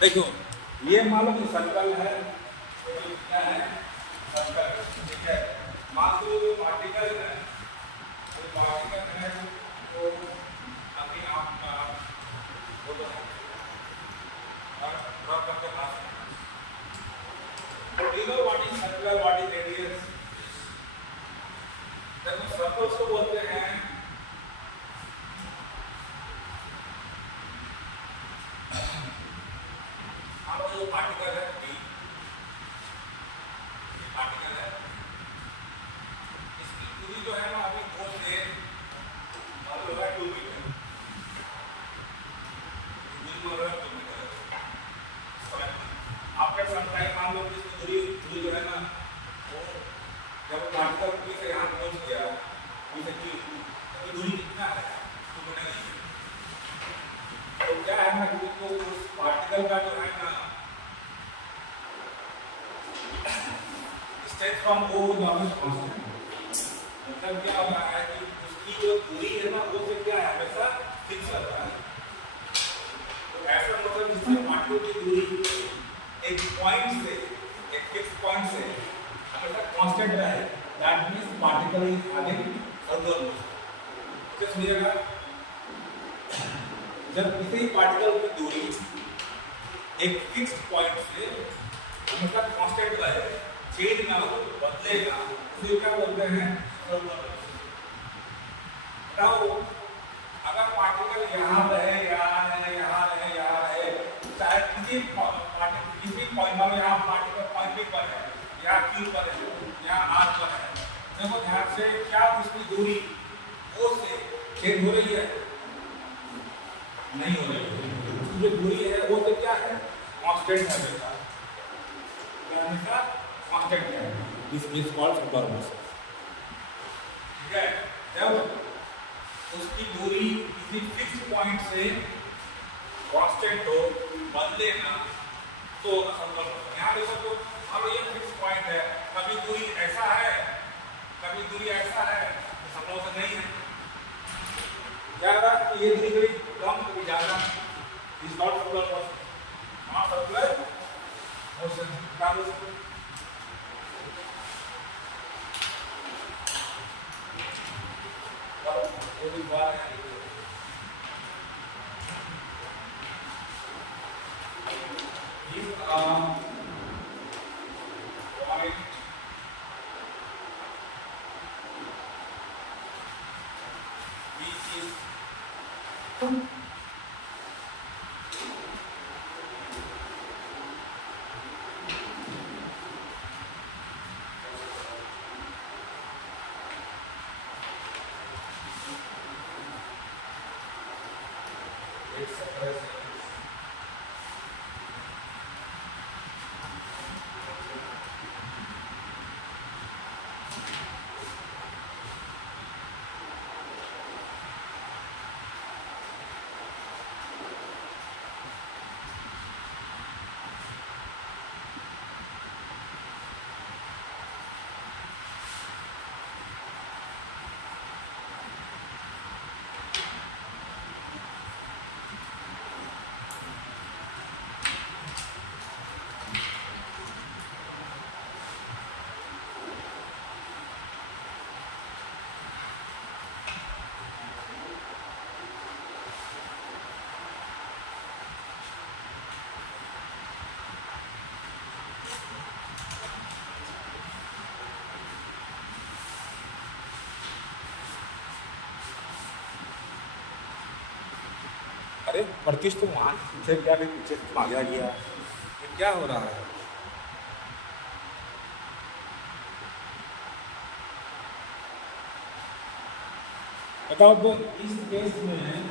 देखो ये मान लो कि सर्कल है, तो ये क्या है सर्कल, ठीक है। मान लो जो पार्टिकल है तो अभी आप वो ड्रॉ करके पास तो you know what is circle, what is radius. देखो सर्कल्स को बोलते हैं जो पार्टिकल है D, पार्टिकल है, इसकी दूरी जो है ना अभी 2 से मान लो है 2 मीटर, दूरी मान लो 2 मीटर है। आपके सम टाइम मान लो कि दूरी दूरी जो है ना वो जब पार्टिकल P से यहाँ पहुँच गया P से Q, तो दूरी कितना है 2 मीटर है। तो क्या है ना कि तो उस पार्टिकल का जो है ना stretch from O normal constant, मतलब क्या हो रहा है कि उसकी जो दूरी है ना वो से क्या है हमेशा फिक्स रहता है। तो ऐसा मतलब जिसमें पार्टिकल की दूरी एक पॉइंट से एक फिक्स पॉइंट से हमेशा कांस्टेंट रहे, that means particle is having circular motion. क्या सुनिएगा, जब किसी पार्टिकल की दूरी एक फिक्स्ड पॉइंट से हमेशा कांस्टेंट रहे, चेंज ना हो, बदलेगा, उसे क्या बोलते हैं सर्कुलर मोशन। बताओ अगर पार्टिकल यहाँ रहे, यहाँ रहे, यहाँ रहे, यहाँ रहे, चाहे किसी पॉइंट में यहाँ पार्टिकल पॉइंट P पर है, यहाँ Q पर है, यहाँ R पर है, देखो ध्यान से क्या उसकी दूरी O से चेंज हो रही है? नहीं हो रही है। जो दूरी है वो तो क्या है कांस्टेंट है बेटा, हमेशा कांस्टेंट है। This is called circular motion, ठीक है। जब उसकी दूरी किसी फिक्स पॉइंट से कांस्टेंट हो, बदले ना, तो सर्कुलर मोशन। यहाँ देखो तो अब ये फिक्स पॉइंट है, कभी दूरी ऐसा है, कभी दूरी ऐसा है, तो सर्कुलर मोशन नहीं है। ज़्यादा ये दूरी कभी कम कभी ज़्यादा, इस not circular motion, not circular motion. अरे प्रत्युष तुम वहाँ पीछे क्या भी पीछे तुम आगे आ गया, ये क्या हो रहा है? बताओ तो इस केस में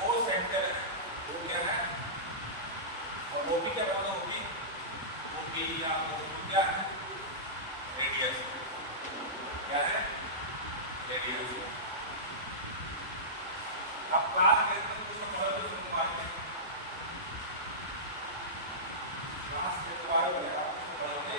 वो सेंटर है, वो क्या है और वो भी क्या बना, वो भी या वो क्या है रेडियस, क्या है रेडियस। अब क्लास में कुछ पढ़ोगे तो तुम्हारे क्लास के दोबारा पढ़ोगे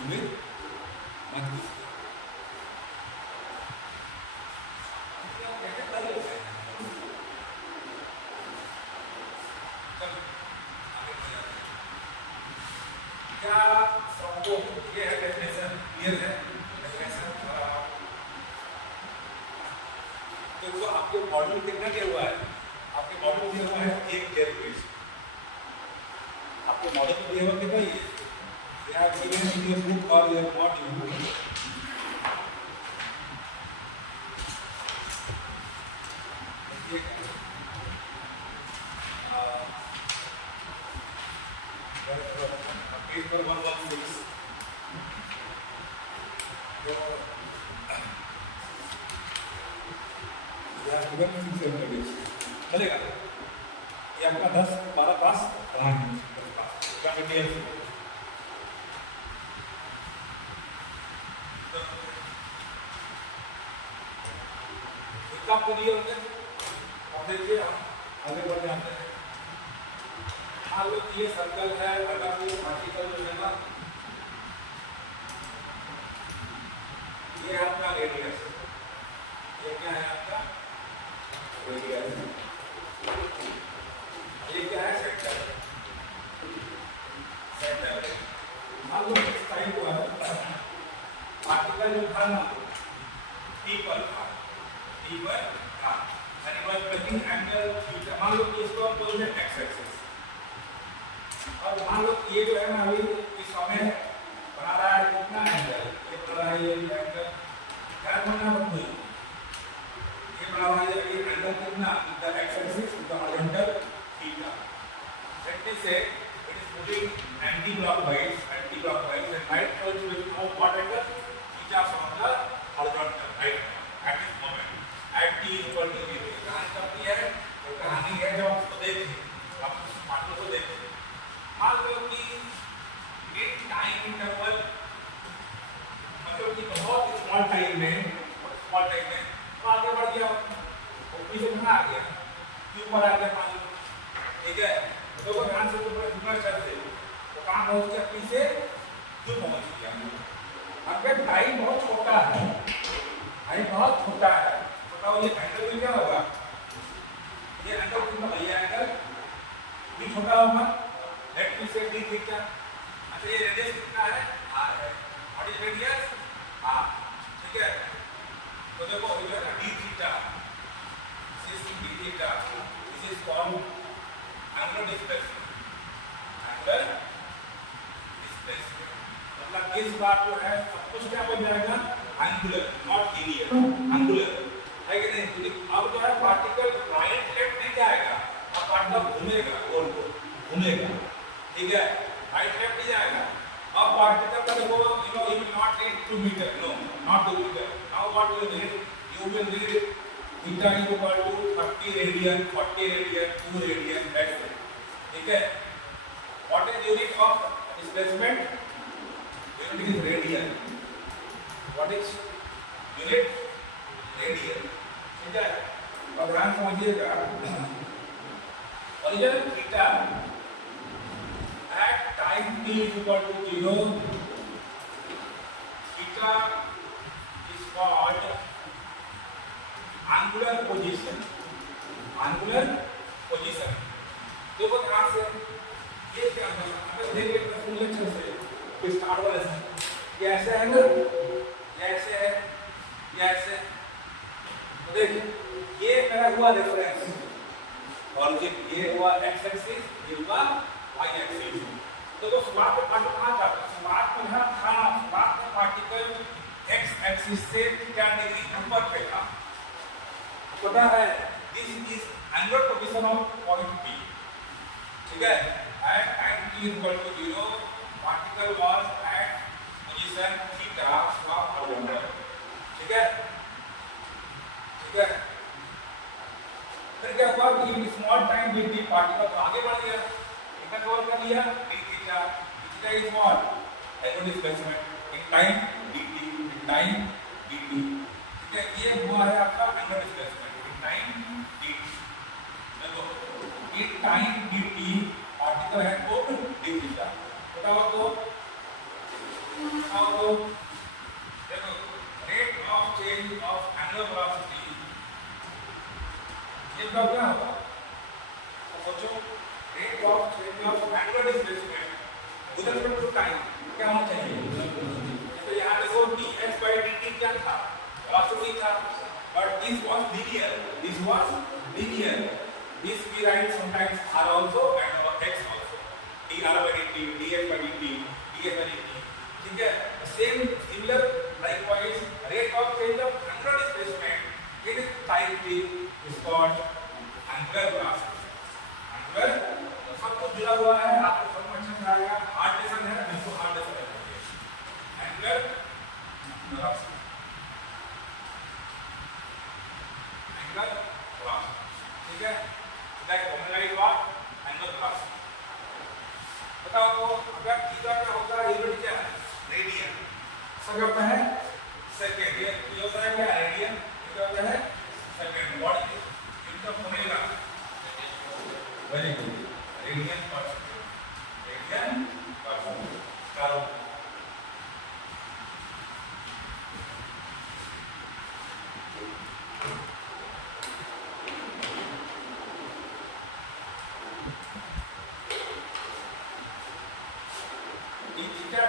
उम्मीद मत कीजिए। क्या सबको ये है डेफिनेशन क्लियर है? डेफिनेशन तो आपके मॉडल कितना क्या हुआ है? आपके मॉडल दिया हुआ है एक डेरिवेटिव। आपके मॉडल में दिया हुआ कितना ये? They have given in your book or your module. Page पर 116. चलेगा? ये आपका 10-12 पास पढ़ाएंगे। क्या मटेरियल? इसका आपको दिया होगा। अब देखिए हम आगे बढ़ जाते हैं। मान लो ये सर्कल है, अगर ये पार्टिकल जो है ना, ये आपका रेडियस, ये क्या है आपका रेडियस, ये क्या है सेक्टर। सेक्टर मान लो इस टाइप का पार्टिकल जो था ना टी पर था, यानी बस ब्रेकिंग एंगल थीटा। मान लो कि इसको हम बोलते हैं एक्स एक्सिस, और मान लो ये जो है ना अभी इस समय बना रहा है कितना एंगल, ये बना रहा है ये एंगल क्या बनना है, ये बना रहा है ये एंगल कितना, the x axis the horizontal theta. Let me say it is moving anti clockwise and right towards with what angle, theta from the horizontal right at this moment at t equal to 0। कहानी कब है? तो कहानी है जब आप देखें, आप मॉडल को देखें। मान लो कि एक टाइम इंटरवल, मतलब कि बहुत स्मॉल टाइम में तो आगे बढ़ गया, ऊपर से कहाँ आ गया, क्यू पर आ गया मान लो, ठीक है। तो ध्यान से ऊपर चलते तो कहाँ पहुँच गया, पी से क्यू पहुँच गया। अगर टाइम बहुत छोटा है, बहुत छोटा है, बताओ ये एंगल भी क्या होगा, ये एंगल कितना, ये एंगल भी छोटा होगा। लेट मी से डी थीटा। अच्छा ये रेडियस कितना है, r है, व्हाट इज रेडियस r, ठीक है। तो देखो इधर D theta, this is D theta, this is called angular displacement, angular displacement. मतलब इस बार जो है सब कुछ क्या बन जाएगा, एंगुलर नॉट लीनियर, एंगुलर है कि नहीं। अब जो है पार्टिकल राइट लेफ्ट नहीं जाएगा, अब पार्टिकल घूमेगा, गोल गोल घूमेगा, ठीक है, राइट लेफ्ट नहीं जाएगा। अब पार्टिकल का देखो you will not read 2 metre, no not 2 metre. Now what you read, you will read theta is equal to 30 radian, 40 radian, 2 radian, that's it, ठीक है। What is unit of displacement, unit is radian. What is unit? Radian, ठीक है। अब ध्यान समझिएगा, और ये theta at time t is equal to 0, theta is called angular position, angular position। देखो ध्यान से, ये क्या है, अगर देखिए फुल लेक्चर से स्टार्ट वाले से, ये ऐसे है ना, ऐसे है, ये ऐसे, तो देखिए ये मेरा हुआ रेफरेंस, और ये हुआ एक्स एक्सिस, ये हुआ वाई एक्सिस। तो शुरुआत में पार्टिकल कहाँ था, शुरुआत में यहाँ था, शुरुआत में पार्टिकल एक्स एक्सिस से 30 डिग्री ऊपर पे था, पता है। This is angular position of point P, ठीक है। At time t equal to 0 particle was at position theta from horizontal, ठीक है, ठीक है। फिर क्या हुआ कि स्मॉल टाइम dt पार्टिकल तो आगे बढ़ गया, कितना कवर कर लिया, d theta, theta is what, angular displacement in time dt, in time dt, ठीक है। ये हुआ है आपका angular displacement in time dt। देखो इन टाइम dt पार्टिकल है कोण d थीटा, बताओ तो बताओ तो देखो rate of change of annual velocity ये कब क्या होगा तो सोचो rate of change of annual displacement with respect to time क्या होना चाहिए तो यहाँ देखो dx/dt क्या था वेलोसिटी था but this was linear this we write sometimes r also and x also dr/dt dx/dt ds/dt ठीक है same similar likewise rate of change of angular displacement it is type t is called angular velocity angular सब कुछ जुड़ा हुआ है आपको समझ में अच्छा आएगा हार्ड लेसन है बिल्कुल हार्ड लेसन है angular velocity ठीक है that formula is what angular velocity बताओ तो अगर थीटा का होता है यूनिट क्या है रेडियन सब होता है सेकंड ये होता है क्या रेडियन ये होता है second what is unit of formula very good radian पर करो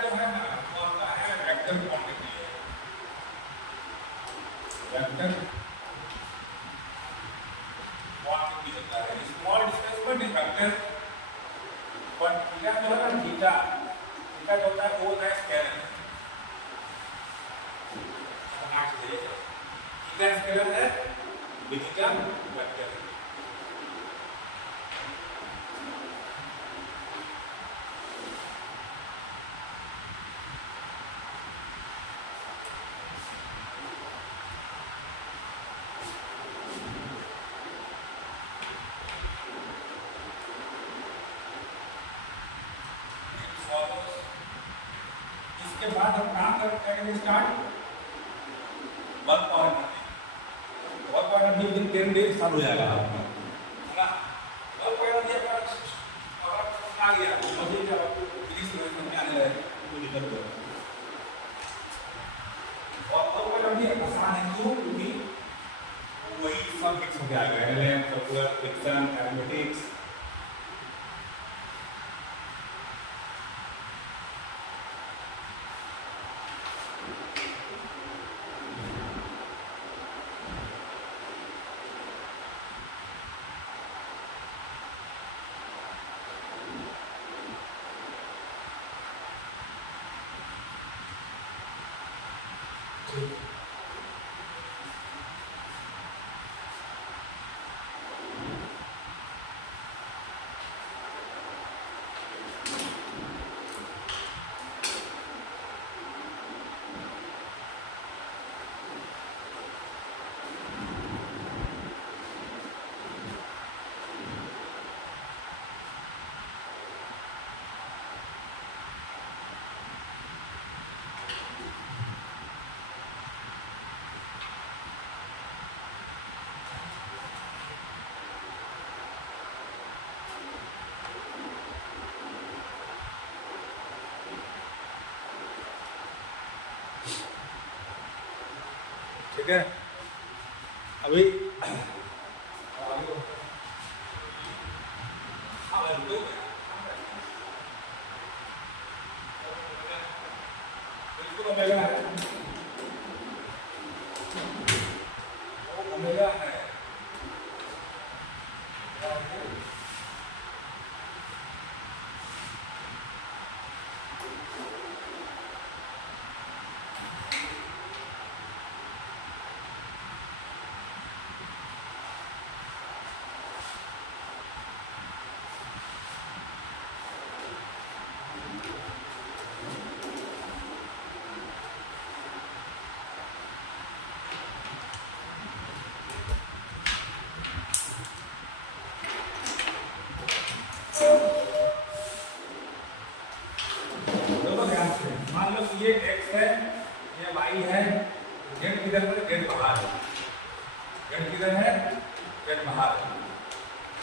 जो है ना होता है वेक्टर क्वांटिटी है वेक्टर क्वांटिटी होता है small displacement is vector but theta जो है ना थीटा जो होता है वो होता है स्केलर थीटा स्केलर है थीटा वेक्टर है इसके बाद हम काम करेंगे start work power energy with 10 days चालू हो जाएगा आपका है ना वर्क पावर एनर्जी का आ गया मुझे जब आपको फिजिक्स में आने लगे तो दिक्कत हो और वर्क पावर एनर्जी आसान है क्यों क्योंकि वही सब मिक्स हो जाएगा एनएलएम सॉफ्टवेयर फ्रिक्शन एरोमेटिक्स ठीक है अभी बिल्कुल ओमेगा है ओमेगा है ये x है ये y है z किधर है z बाहर है z किधर है z बाहर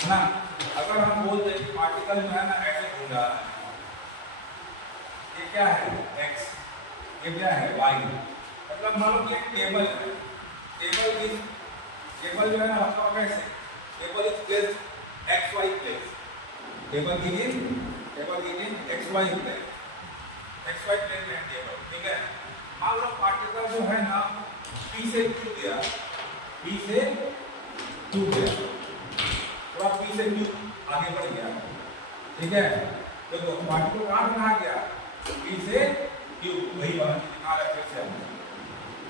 है ना अगर हम बोल दें कि पार्टिकल जो है ना ऐसे घूम रहा है ये क्या है x ये क्या है y, मतलब मान लो कि एक टेबल है, टेबल जो है ना रखा हुआ कैसे, table is place x y place, table की चीज x y place, x y place में टेबल, ठीक है। मान लो पार्टिकल जो है ना p से q गया, p से q गया, थोड़ा p से q आगे बढ़ गया, ठीक है। देखो पार्टिकल कहाँ गया, p से q, वही बात दिखा रहे फिर से,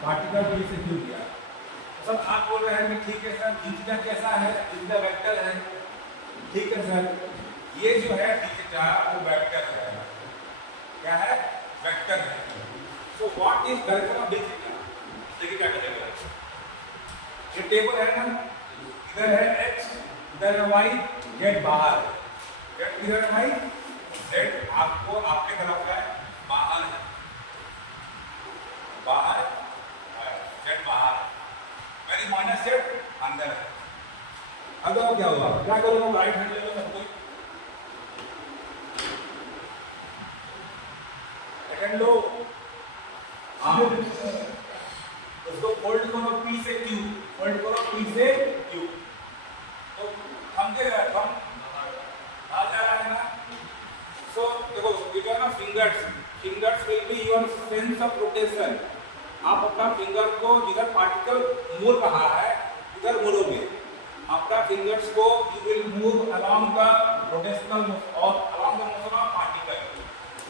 पार्टिकल p से q गया। सब आप बोल रहे हैं कि ठीक है सर, थीटा कैसा है, थीटा वेक्टर है, ठीक है सर। ये जो है थीटा वो वेक्टर है, क्या है, वेक्टर है। So what is direction of theta, देखिए क्या करेगा, ये टेबल है ना, इधर है x, इधर है y, z बाहर है, z इधर है भाई, z आपको आपके तरफ है, बाहर है, बाहर z बाहर, यानी माइनस z अंदर है। अब देखो क्या हुआ, क्या करूंगा, राइट हैंड ले लो सब कोई, सेकंड लो, उसको फोल्ड करो p से q, फोल्ड करो p से q, तो हम क्या कर हम आ जा रहा है ना। सो देखो ये क्या ना, fingers will be your sense of rotation, आप अपना फिंगर को जिधर पार्टिकल मूव रहा है उधर मोड़ोगे, अपना फिंगर्स को you will move along the rotational और along the motion of particle.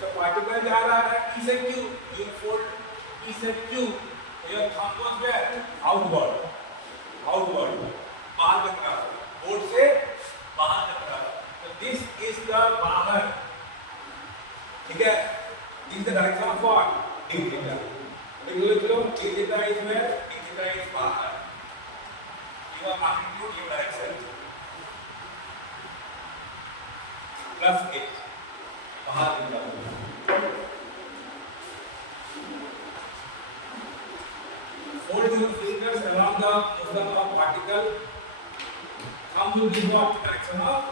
तो पार्टिकल जा रहा है p से q, यू फोल्ड p से q, your thumb goes where, outward, बाहर की तरफ, बोर्ड से बाहर की तरफ। तो दिस इज द बाहर, ठीक है, this is the direction of what, d theta. d theta is where, d theta is बाहर, your magnitude, your direction, plus h, बाहर की तरफ। Fold your fingers along the motion of particle, thumb will give what, direction of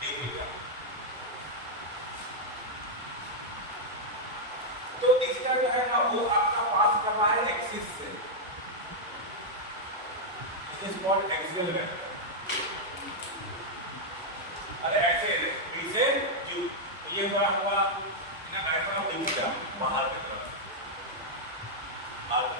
d theta। तो इसका जो है ना वो आपका पास कर रहा है एक्सिस से, it is called axial vector. अरे ऐसे p से q, ये हुआ इन डायरेक्शन ऑफ थीटा, बाहर की तरफ, बाहर।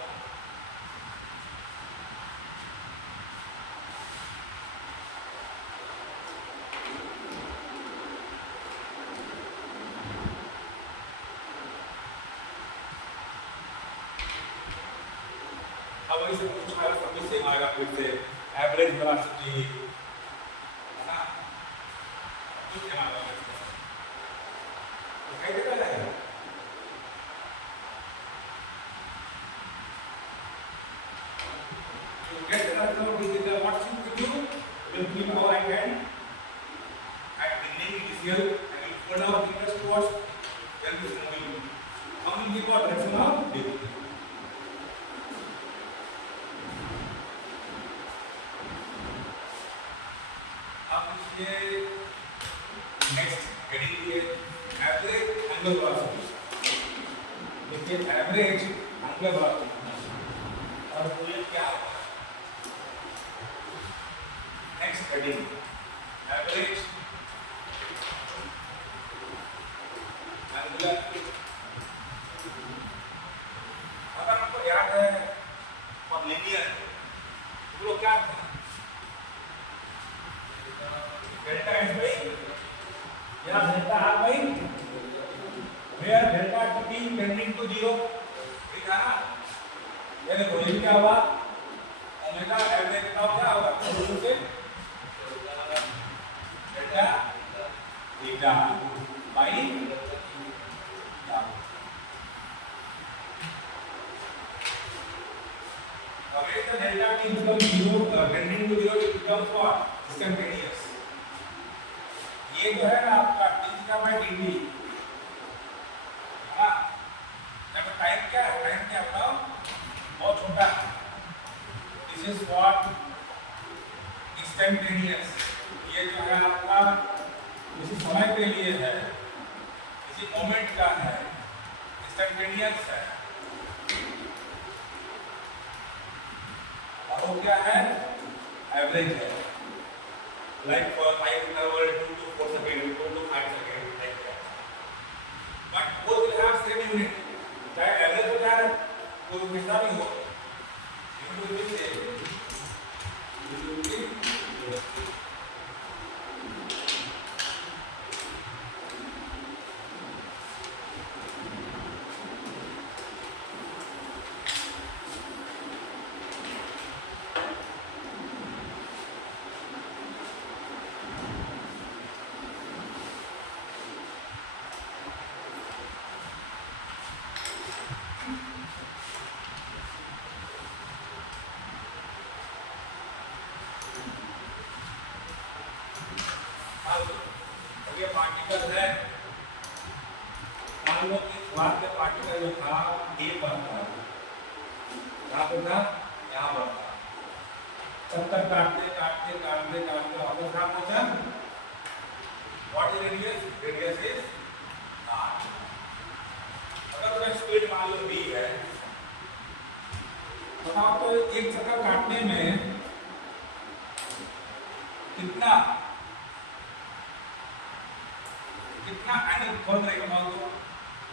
अब इसे कुछ सब से आएगा, फिर से एवरेज वेलोसिटी है ना, कुछ क्या होगा तो कैसे कर जाएगा। तो कैसे करते हो, this is what should you will keep our right hand at beginning initial and will fold our fingers towards, then this moving, हम will give our direction of D. Next heading ये एवरेज एंगल वेलोसिटी, देखिए average angle velocity और ये क्या होगा। Next heading average angular, अगर आपको याद है और लीनियर तो क्या था, डेल्टा एस बाई या delta r by where delta t tending to 0, ठीक है ना। ये देखो ये क्या हुआ, ओमेगा एवरेज का क्या होगा, शुरू से डेल्टा थीटा बाई थीटा। अब ये delta t becomes 0 tending to 0, it becomes what, instantaneous। ये जो है ना आपका d थीटा बाय dt, हाँ, जब टाइम क्या है, टाइम क्या बताओ, बहुत छोटा है, दिस इज व्हाट इंस्टेंटेनियस। ये जो है आपका किसी समय के लिए है, किसी मोमेंट का है, इंस्टेंटेनियस है। क्या है? एवरेज है. Like for time interval 2 to 4 seconds, 2 to 5 seconds, like that. But both will have same unit. चाहे एवरेज हो जाए तो कितना भी हो, unit will be same. Unit will be same. अब ये पार्टिकल है, मान लो कि स्वाद का पार्टिकल जो था ए पर था, यहाँ पर था, यहाँ पर था, चक्कर काटते काटते काटते काटते वापस कहाँ पहुँचा? What is radius? Radius is r. अगर उसका स्पीड मान लो v है, बताओ तो एक चक्कर काटने में कितना कितना एंगल खोल रहेगा? तो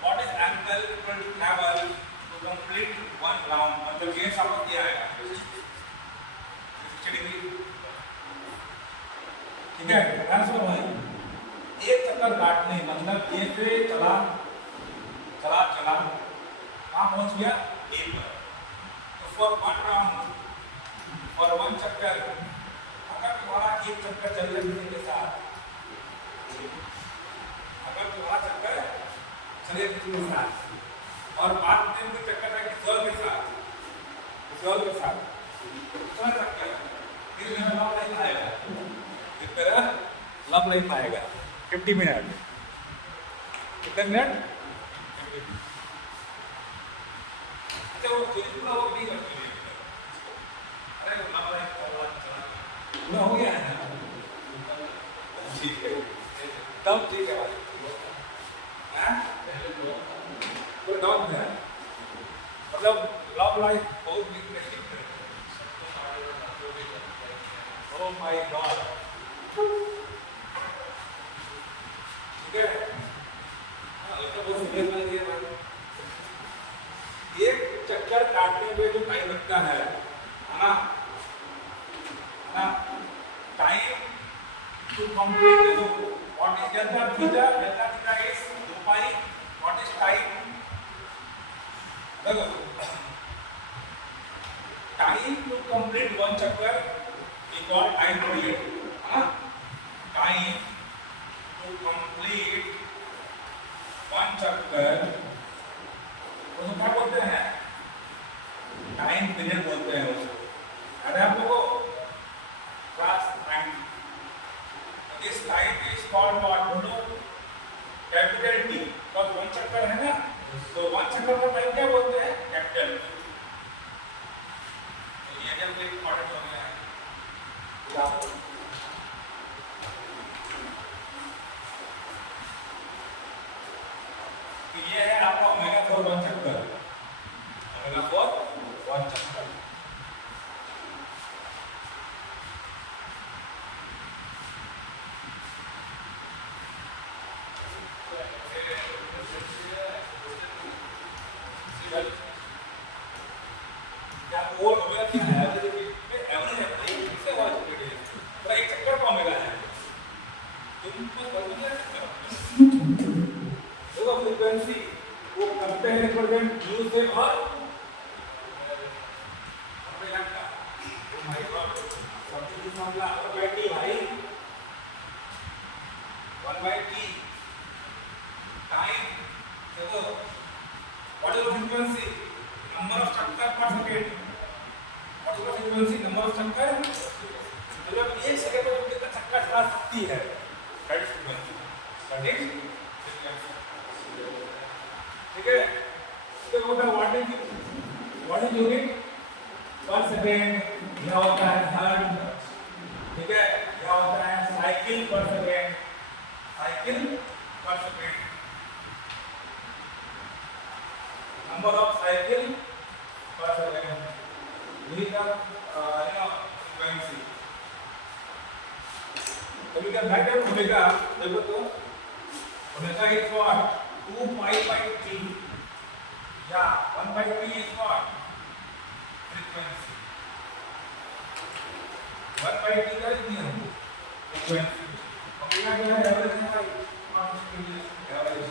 what is angle equal to travel to complete one round? मतलब ये सब दिया है 60 डिग्री. ठीक है, ध्यान से भाई, एक चक्कर काटने मतलब ये से चला चला चला कहाँ पहुंच गया? ए पर. तो for one round, for one चक्कर, अगर तुम्हारा एक चक्कर चल रहे के साथ, अगर तुम्हारा चक्कर चले के साथ और बाद में कोई चक्कर है किसी के साथ, किसी के साथ चल सकता है, फिर मेरा लॉन्ग लाइफ आएगा, फिर मेरा लॉन्ग लाइफ आएगा 50 मिनट. कितने मिनट? 50 मिनट. अच्छा वो पूरा वो नहीं करती है. अरे वो लॉन्ग लाइफ पूरा हो गया है ना? ठीक है, तब ठीक है भाई. तो डॉग है मतलब लॉन्ग लाइफ बहुत इंटरेस्टिंग है. Oh my God. ठीक है, तो बहुत सीरियस बन गया भाई. एक चक्कर काटने में जो टाइम लगता है ना, time to complete the what is delta theta? Delta theta is 2 pi. What is time? देखो, टाइम टू कंप्लीट वन चक्कर equal time period. Time to complete one चक्कर उसको क्या बोलते हैं? टाइम पीरियड बोलते हैं उसको. अरे आप लोगों क्लास 9, इस टाइम इज कॉल्ड व्हाट? बोलो कैपिटल टी. तो वन चक्कर है ना, तो वन चक्कर का टाइम क्या बोलते हैं? कैपिटल. तो ये जब एक इंपॉर्टेंट हो गया है. तो ये है आपका ओमेगा 4 वन चक्कर. ओमेगा 4 वन चक्कर. फ्रीक्वेंसी वो करते हैं रिप्रेजेंट यू से और मामला टी भाई 1/t टाइम. देखो what is the frequency? Number of चक्कर पर second. What is the frequency? Number of चक्कर. मतलब 1 सेकंड में कितना चक्कर चला सकती है, that is frequency. That is frequency. ठीक है, तो व्हाट इज यूनिट? पर सेकंड. यह होता है हर्ट्ज. ठीक है, यह होता है साइकिल पर सेकंड. साइकिल पर सेकंड. नंबर ऑफ साइकिल पर सेकंड. यही का फ्रीक्वेंसी तो we can write down omega देखो तो omega is what 2 pi by t yeah 1 by t is what frequency 1 by t का लिख दिया frequency omega जो है एवरेज है भाई एवरेज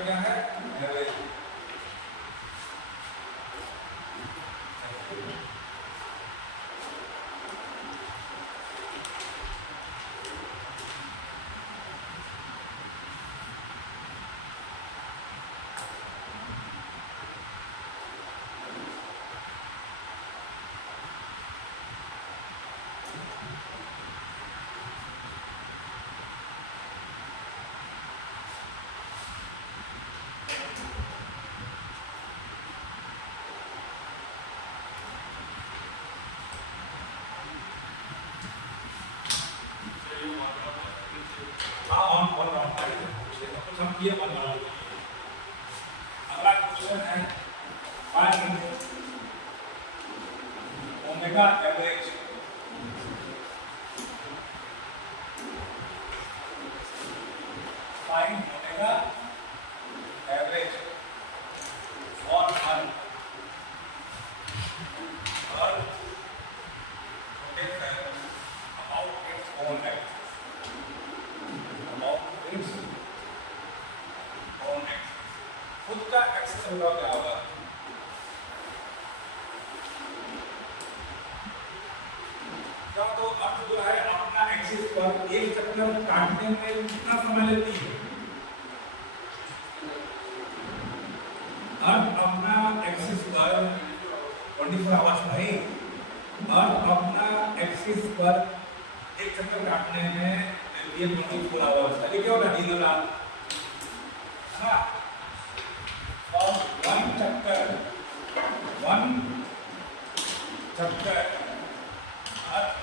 क्या है एवरेज ये बना अगला क्वेश्चन है find omega average find omega average on earth about its own axis about it's खुद का एक्सेस होगा क्या होगा क्या तो अर्थ जो है अपना एक्सिस पर एक चक्कर काटने में कितना समय लेती है अर्थ अपना एक्सिस पर 24 आवर्स नहीं अर्थ अपना एक्सिस पर एक चक्कर काटने में लेती है 24 आवर्स ये क्या होगा दिन रात हाँ और one chapter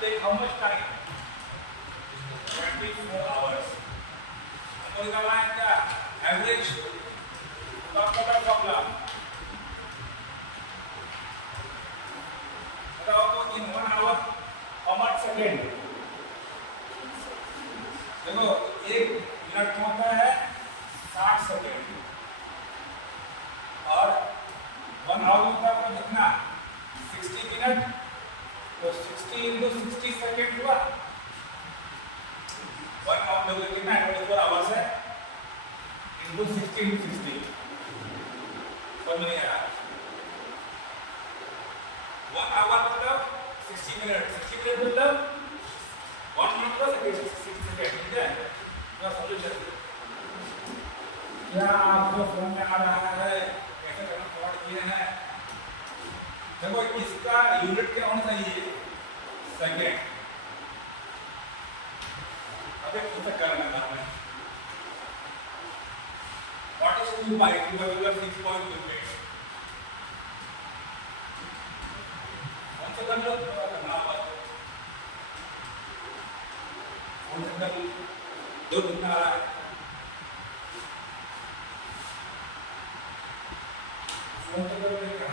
take how much time 24 hours हमको निकालना है क्या एवरेज का फॉर्मूला बताओ तो इन 1 hour how much second देखो 1 मिनट होता है 60 सेकंड और 1 आवर का कितना 60 मिनट तो 60 into 60 सेकंड हुआ 1 आवर मतलब कितना 24 आवर्स है into 60 into 60 समझ नहीं आया 1 आवर मतलब 60 मिनट 60 मिनट मतलब 1 मिनट का 60 सेकंड ठीक है क्या सॉल्यूशन क्या आपको फोन में आ रहा है ये है देखो इसका यूनिट क्या होना चाहिए सेकंड अब एक कुछ करना है हमें व्हाट इज 2 by 2 by 6.28 कौन सा कर लो करना है कौन सा कर दो कितना आ रहा है कौन सा कर रहे हैं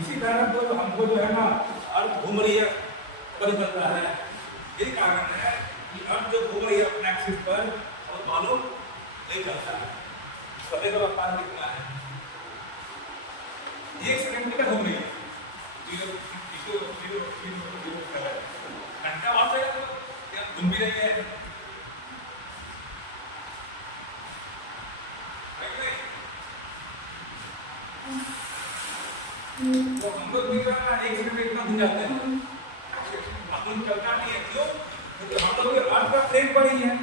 इसी कारण तो हमको जो है ना अर्थ घूम रही है पता चलता है यही कारण है कि अर्थ जो घूम रही है अपने एक्सिस पर और मालूम नहीं चलता है सदैव रफ्तार कितना है? 1 सेकंड घूम रही है, 0 0 0 0 0 घंटा और से घूम भी रही है। तो हम लोग भी 1 सेकंड में इतना घूम जाते हैं, मालूम चलता नहीं है। क्यों? क्योंकि हम लोग के अर्थ का फ्रेम पर ही है,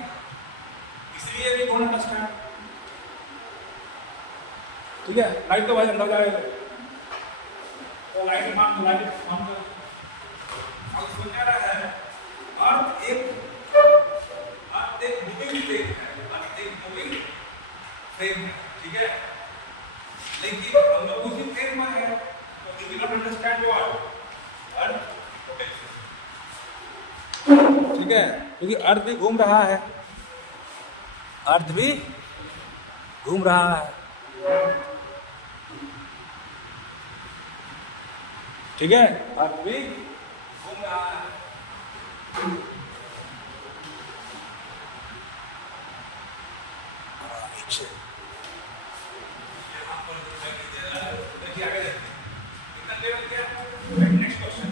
इसलिए भी थोड़ा अंडरस्टैंड। ठीक है, लाइट तो भाई अंदर जाएगा, तो लाइट मान अब सोचा रहा है अर्थ एक मूविंग फ्रेम है, अर्थ एक मूविंग फ्रेम है। ठीक है, लेकिन हम लोग उसी फ्रेम में है, तो we will not understand what earth potential. ठीक है, क्योंकि अर्थ भी घूम रहा है, अर्थ भी घूम रहा है। ठीक है, अर्थ भी घूम रहा है। देखिए आगे इतना लेवल क्या? Next question,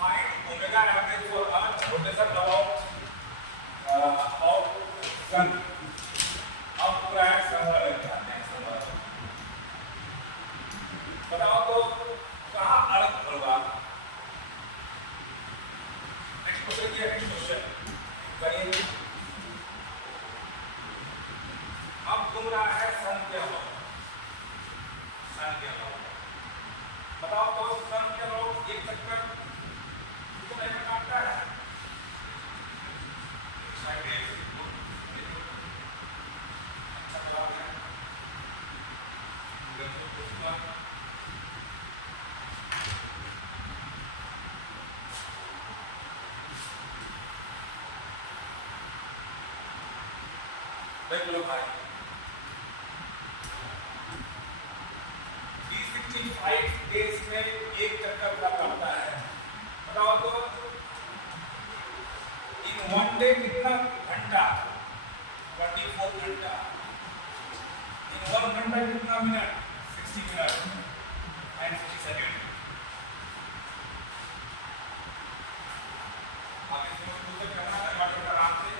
find omega average for earth rotation about sun. अब ट्रैक समझ लेते हैं, बताओ तो कहाँ अर्थ होगा? नेक्स्ट क्वेश्चन क्या? नेक्स्ट क्वेश्चन करिए। अब घूम रहा है सन के अबाउट, सन के अबाउट। बताओ तो सन के अबाउट एक चक्कर कितने टाइम में काटता है? देख लो भाई, 365 डेज में एक चक्कर पूरा काटता है। बताओ तो इन 1 डे कितना घंटा? 24 घंटा। इन 1 घंटा कितना मिनट? 60 minute and 60 second. आगे से करना है बट आराम से।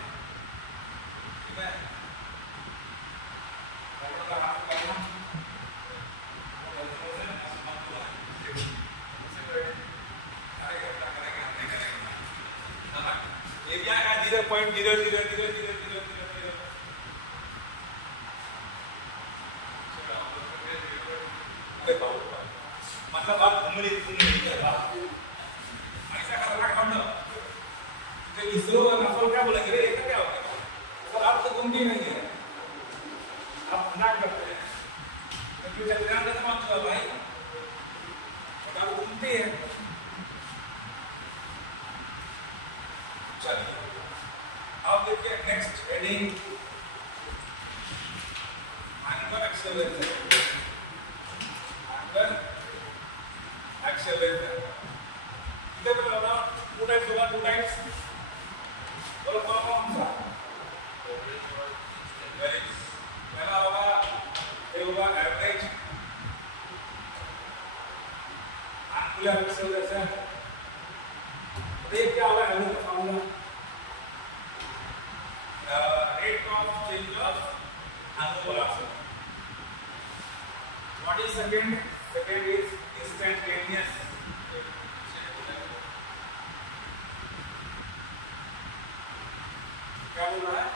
ठीक है, एरिया का 0.0000000। मतलब आप घूम रही ऐसा करना कौन? इसरो का नफल क्या बोलेंगे? रे ऐसा क्या होगा? सर आप तो घूमती नहीं है, आप नाक करते हैं, क्योंकि चंद्रयान का मत हुआ भाई, और आप घूमते हैं। चलिए अब देखिए next heading, angular acceleration. Angular acceleration कितने पे होगा? 2 टाइप्स होगा, 2 टाइप्स। और कौन सा? पहला होगा, ये होगा एवरेज एंगुलर एक्सेलरेशन। ये क्या होगा? एवरेज का formula rate of change of angular velocity. What is second? Second is instantaneous. क्या बोल रहा है?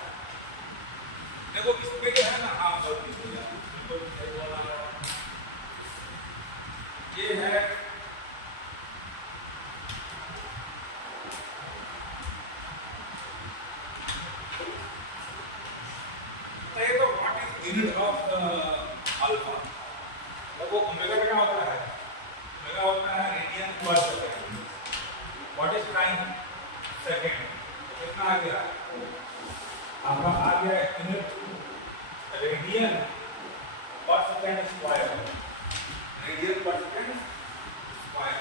देखो इसमें जो है ना, आप गलती हो गया, बिल्कुल सही बोल रहा है। ये है तो what is unit of alpha? देखो ओमेगा का क्या होता है? ओमेगा होता है रेडियन पर second. What is time? Second. कितना आ गया? आपका आ गया यूनिट रेडियन पर सेकंड स्क्वायर। रेडियन पर सेकंड स्क्वायर।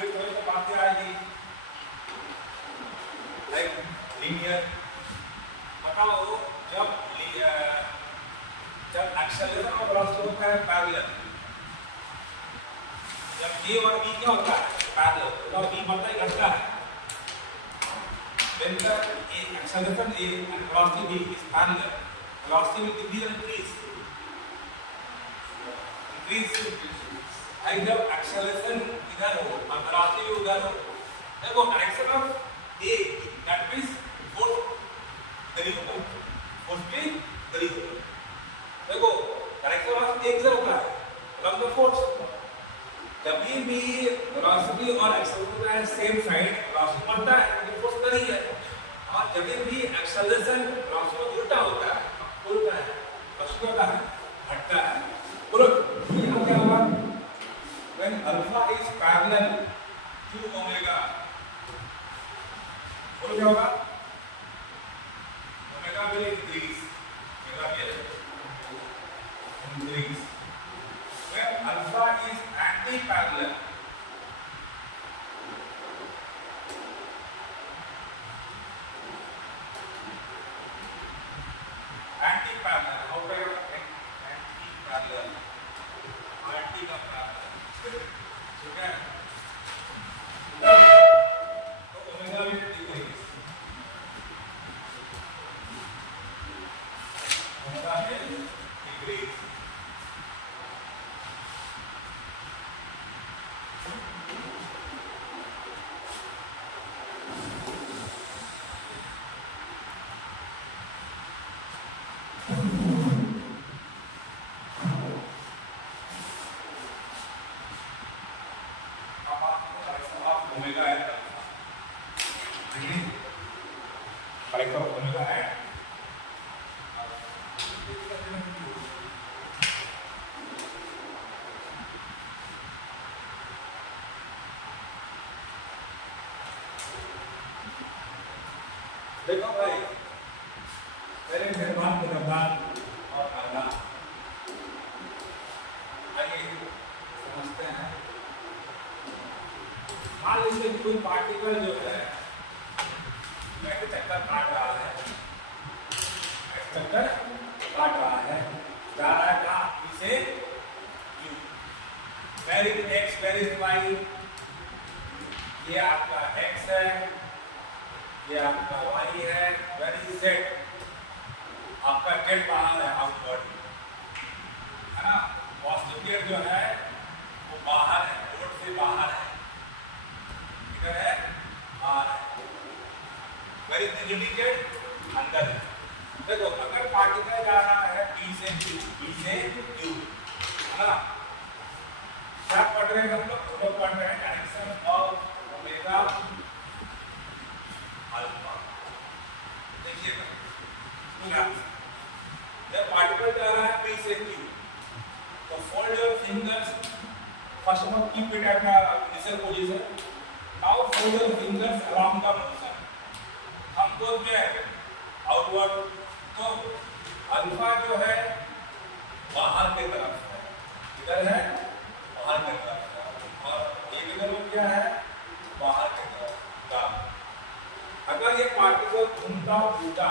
फिर थोड़ी सी बातें आएगी लाइक लीनियर। बताओ जब एक्सेलरेशन और वेलोसिटी होता है पैरेलल, जब ए और बी क्या होता है पैरेलल, और बी बढ़ता है घटता है, when the acceleration A and velocity B is parallel, velocity will decrease or increase? Increase. और जब acceleration इधर हो और velocity भी उधर हो, देखो direction of A that means force गरी होगा, force भी गरी होगा। देखो डायरेक्शन ऑफ A किधर होता है? along the force। जब भी वेलोसिटी और एक्सेलरेशन होता है सेम साइड, वेलोसिटी बढ़ता है तो फोर्स बढ़ रही है, और जब भी एक्सेलरेशन वेलोसिटी उल्टा होता है, उल्टा है वेलोसिटी होता है घटता है। बोलो यहाँ क्या होगा? when alpha is parallel to omega, बोलो क्या होगा? Omega will increase, omega will increase. when alpha is anti-parallel, anti-parallel, how can anti-parallel, anti का parallel, ठीक है? तो ओमेगा भी डिक्रीज, ओमेगा भी डिक्रीज। ओमेगा है, करेक्ट ऑफ ओमेगा है। देखो भाई पहले निर्माण के दौरान और आना आइए समझते हैं। मान लीजिए कोई पार्टिकल जो है वैसे चक्कर काट रहा है, चक्कर काट रहा है, जा रहा है कहाँ से you, where is x where is y, ये आपका एक्स है, ये आपका वाई है, वेर इज जेड, आपका जेड बाहर है आउटवर्ड, है ना, पॉजिटिव जेड जो है वो बाहर है, बोर्ड से बाहर है, इधर है बाहर है, वेर इज नेगेटिव जेड अंदर है। देखो अगर पार्टिकल जा रहा है P से Q, P से Q, है ना, क्या पढ़ रहे हैं हम लोग पढ़ रहे हैं डायरेक्शन ऑफ ओमेगा अल्फा। देखिएगा जब पार्टिकल जा रहा है P से Q, तो fold your fingers, first of all keep it at the initial position, now fold your fingers around the motion, हम गोज में आउटवर्ड, तो अल्फा जो है बाहर की तरफ है, इधर है बाहर की तरफ है, और ये इधर क्या है बाहर की तरफ का। अगर ये पार्टिकल घूमता उल्टा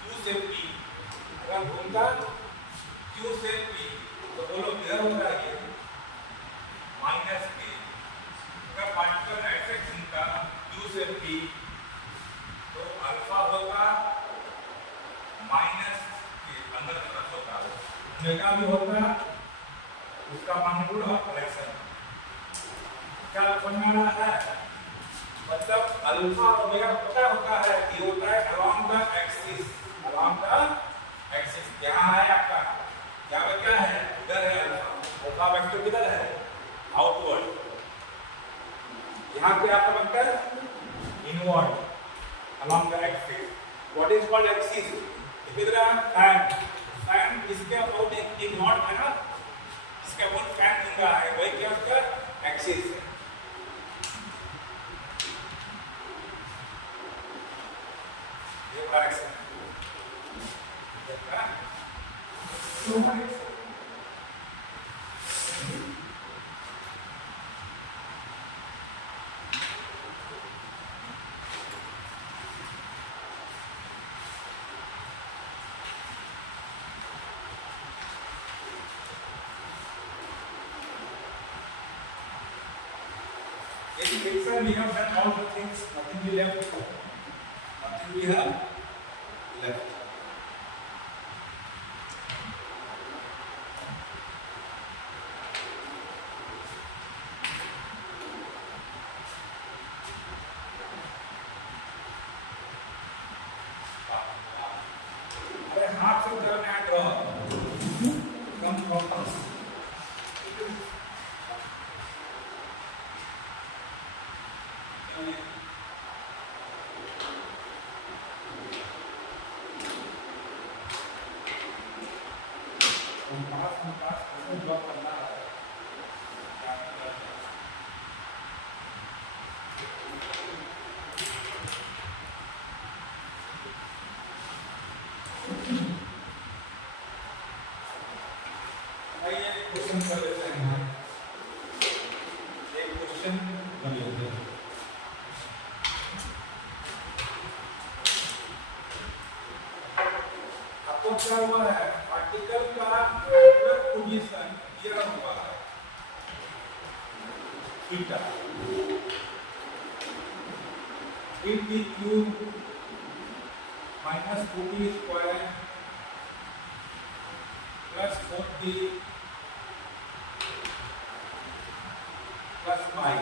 Q से P, अगर घूमता Q से P तो बोलो इधर होता है ये माइनस K। अगर पार्टिकल ऐसे घूमता Q से P तो अल्फा होगा माइनस के अंदर तरफ होता है, ओमेगा भी होगा उसका मैग्नीट्यूड और डायरेक्शन। क्या समझ में आ रहा है? मतलब अल्फा और ओमेगा पता होता है, ये होता है along the axis, along the axis. यहाँ है आपका, यहाँ पे क्या है, इधर है अल्फा, अल्फा वेक्टर किधर है आउटवर्ड, यहाँ पे आपका vector inward along the axis. What is called axis? इधर फैन, फैन इसके अबाउट एक नॉट है ना, इसके अबाउट फैन घूम रहा है, वही क्या उसका एक्सिस है। ये direction section we have done all the things, nothing we left. Nothing we have left. अरे हाथ से करना है ड्रॉ कम फोकस पास ड्रॉ करना है क्वेश्चन कर लेते हैं यहाँ एक क्वेश्चन कर लेते हैं आपको क्या हुआ है पार्टिकल का एंगुलर पोजीशन दिया हुआ है theta T cube minus 2t square plus 4t plus pi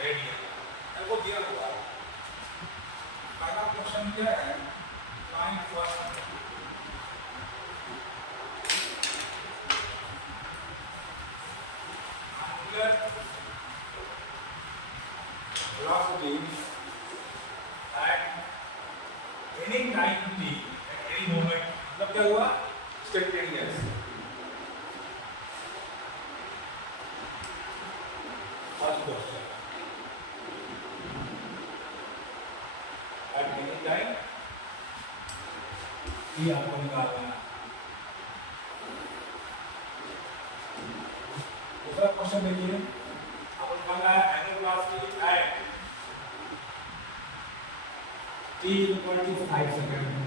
radian वो दिया हुआ है पहला क्वेश्चन क्या है find first angular velocity at any time t at any moment मतलब क्या हुआ instantaneous first question at any time ये आपको निकालना है दूसरा क्वेश्चन देखिए आपको निकालना है angular velocity at t equal to 5 second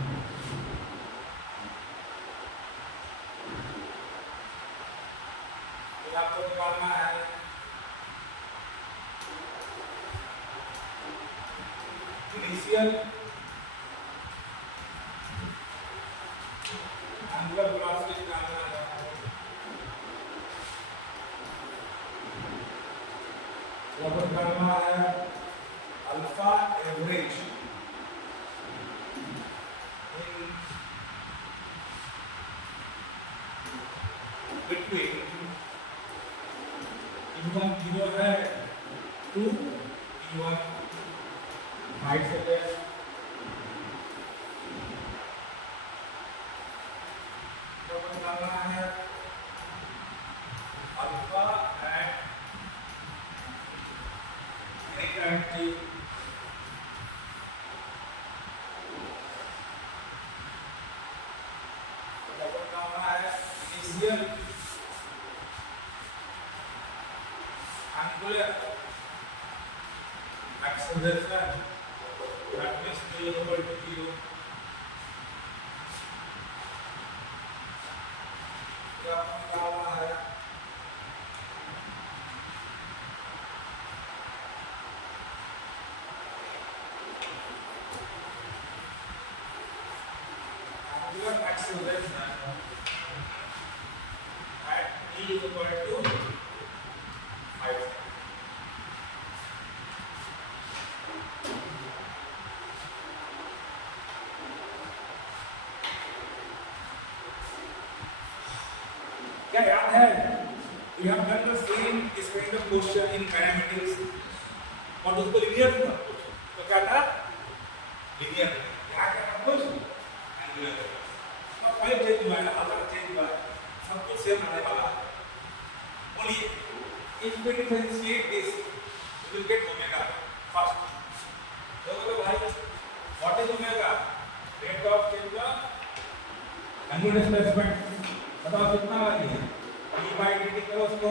आपको निकालना है इनिशियल एंगुलर वेलोसिटी निकालना है वो निकालना है अल्फा एवरेज बिटवीन T1 0 है 2 T1 5 सेकंड तो निकालना है alpha at any time t तो निकालना है initial angular acceleration that means t equal to 0 क्या निकालना है angular acceleration at t equal to 5 क्या याद है we have done the same this kind of question in kinematics और उसको linear था तो क्या था linear यहाँ क्या था कुछ angular तो फाइल चेंज हुआ है अगर चेंज हुआ है सब कुछ सेम आने वाला है बोलिए if we differentiate this we will get omega first तो भाई what is omega rate of change of angular displacement बताओ कितना वाली है e by dt करो उसको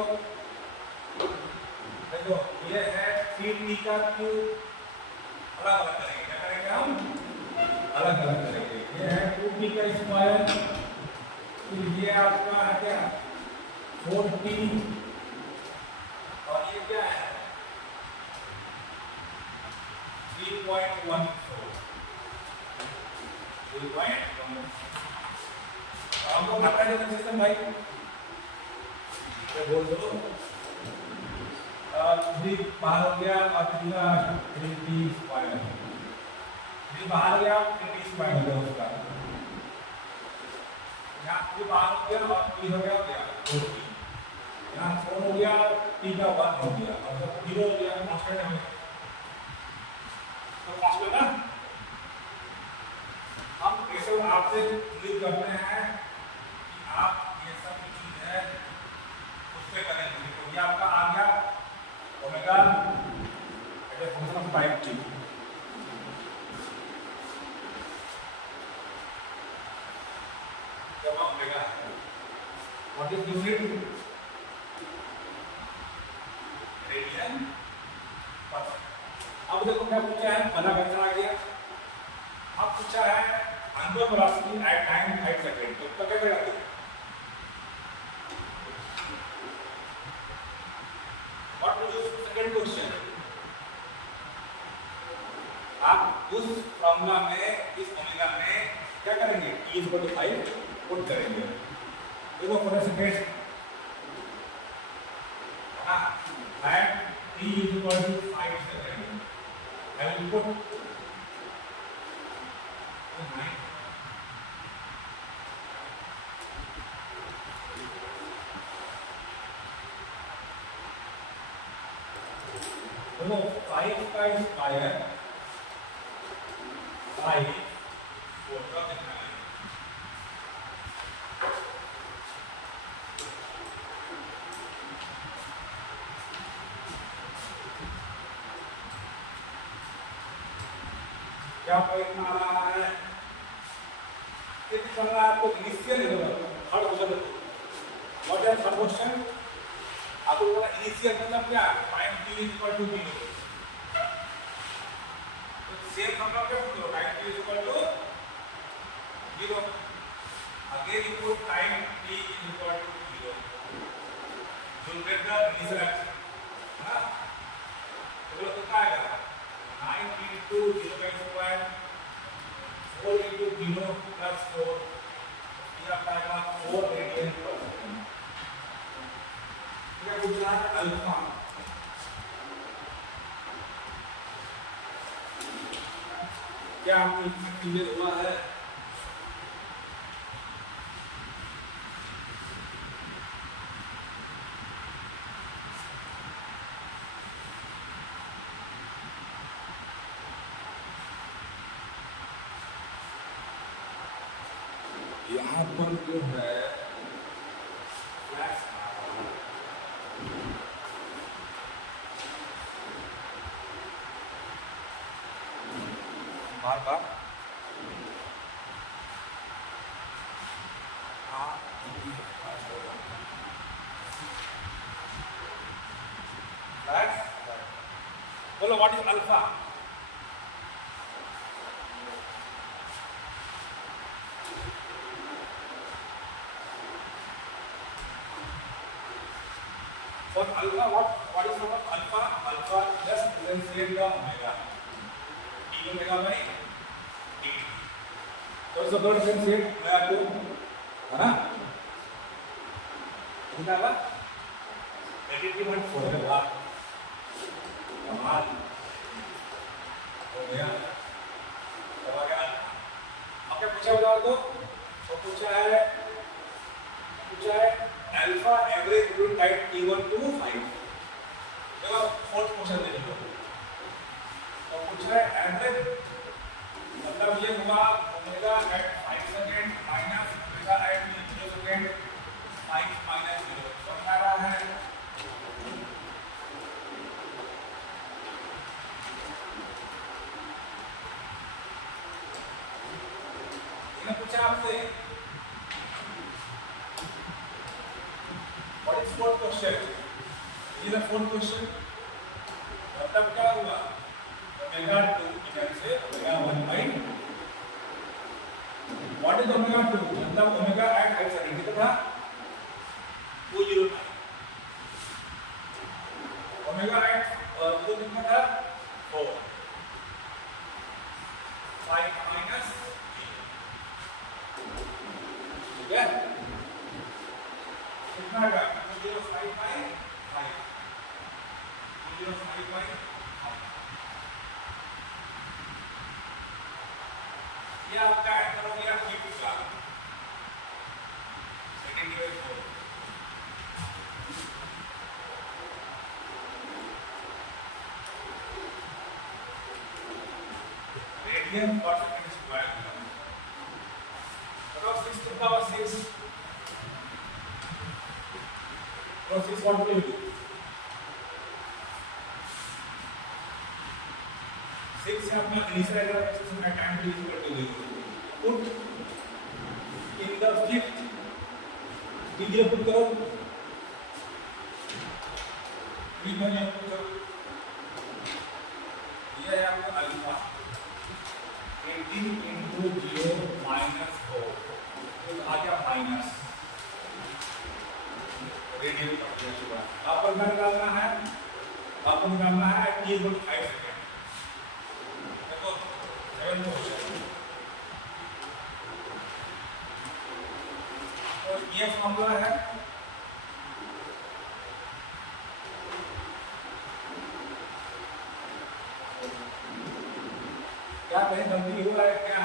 देखो ये है 3t का क्यूब अलग अलग करेंगे क्या करेंगे हम अलग अलग करेंगे ये है 2t का स्क्वायर फिर ये आपका है क्या 4t और ये क्या है 3.14 हमको आता है सिस्टम भाई ये बोल दो थ्री बाहर हो गया और तीसरा 3t स्क्वायर थ्री बाहर गया 3t स्क्वायर हो गया उसका यहाँ थ्री बाहर हो गया और t हो गया 4t यहाँ 4 हो गया t का 1 हो गया और जब 0 हो गया कांस्टेंट है तो कांस्टेंट ना हम कैसे आपसे उम्मीद करते हैं कि आप ये सब चीज है उससे करेंगे तो ये आपका आ गया omega as a function of time t जब omega what is unit radian पर अब देखो क्या पूछा है पहला क्वेश्चन आ गया अब पूछा है angular velocity at time 5 second तो कैसे करते हैं what will use second question आप उस फॉर्मूला में इस ओमेगा में क्या करेंगे t 5 पुट करेंगे देखो फॉर सेकंड हां at t 5 second I will put देखो 5 का स्क्वायर 5 4 का कितना है क्या पॉइंट आ रहा है चल रहा है आपको initial level third question what is third question आपको बोला इनिशियल मतलब क्या टाइम t 0 तो सेम फॉर्मूला पे पुट करो time t 0 again you put time t 0 you get the initial action ना तो बोला कितना आएगा 9 into 0 का स्क्वायर 4 into 0 plus 4 ये आपका आएगा 4 रेडियन पर सेकंड क्या पूछ रहा है अल्फा क्या आपको क्लियर हुआ है यहाँ पर जो है फ्लैश बार बार फ्लैश बोलो what is alpha for alpha what is our alpha just differentiate the omega d omega by dt so it's about differentiate omega को है ना कितना हुआ 83.4 है बात कमाल हो गया अब आ गया अब क्या पूछा बता दो तो पूछा है alpha average between time t1 to 5 देखो फोर्थ क्वेश्चन दे दो तो पूछा है एवरेज मतलब ये होगा omega eight 5 second minus omega eight 0 second 5 minus 0 समझ आ रहा है मैंने पूछा आपसे what is fourth question ये the fourth question मतलब क्या हुआ ओमेगा 2 इधर से omega 1 by what is omega 2 मतलब ओमेगा एट 5 सेकंड कितना था 209 ओमेगा राइट और जो कितना था 4 5 माइनस ठीक है कितना का 205 बाई 5 205 बाई ये आपका आंसर हो गया फिफ्थ का सेकंड डिवाइड 4 रेडियन पर सेकंड स्क्वायर अगर 6 to the power 6 और 6 what will you do 6 से अपना इनिशियल एरर में टाइम टू यूज करते हुए put in the fifth video put करो वीडियो पुट करो ये है आपका अल्फा 18 into 0 minus 4 तो आ गया माइनस रेडियन पर आपको निकालना है t equal to 5 सेकंड देखो 7 हो जाएगा और ये फॉर्मूला है क्या कहीं गलती हो रहा है क्या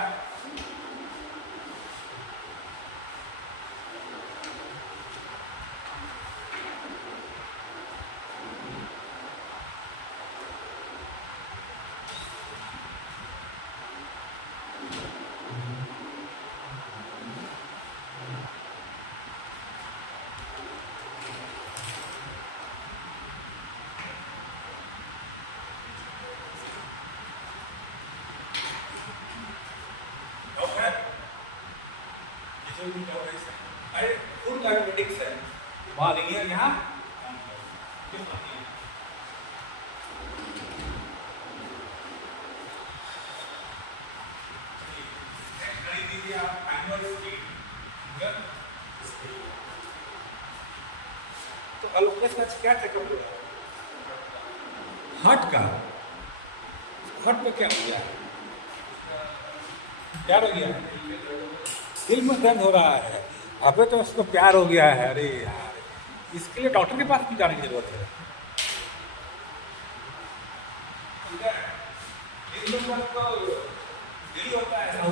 अरे फुल कैलकुलेटिक्स है वहाँ लिनियर यहाँ तो अलोकेश का क्या चेकअप हुआ हार्ट का हार्ट में क्या हो गया क्या हो गया दिल में दर्द हो रहा है अबे तो उसको प्यार हो गया है अरे यार इसके लिए डॉक्टर के पास भी जाने की जरूरत है दिल में दर्द तो यही होता है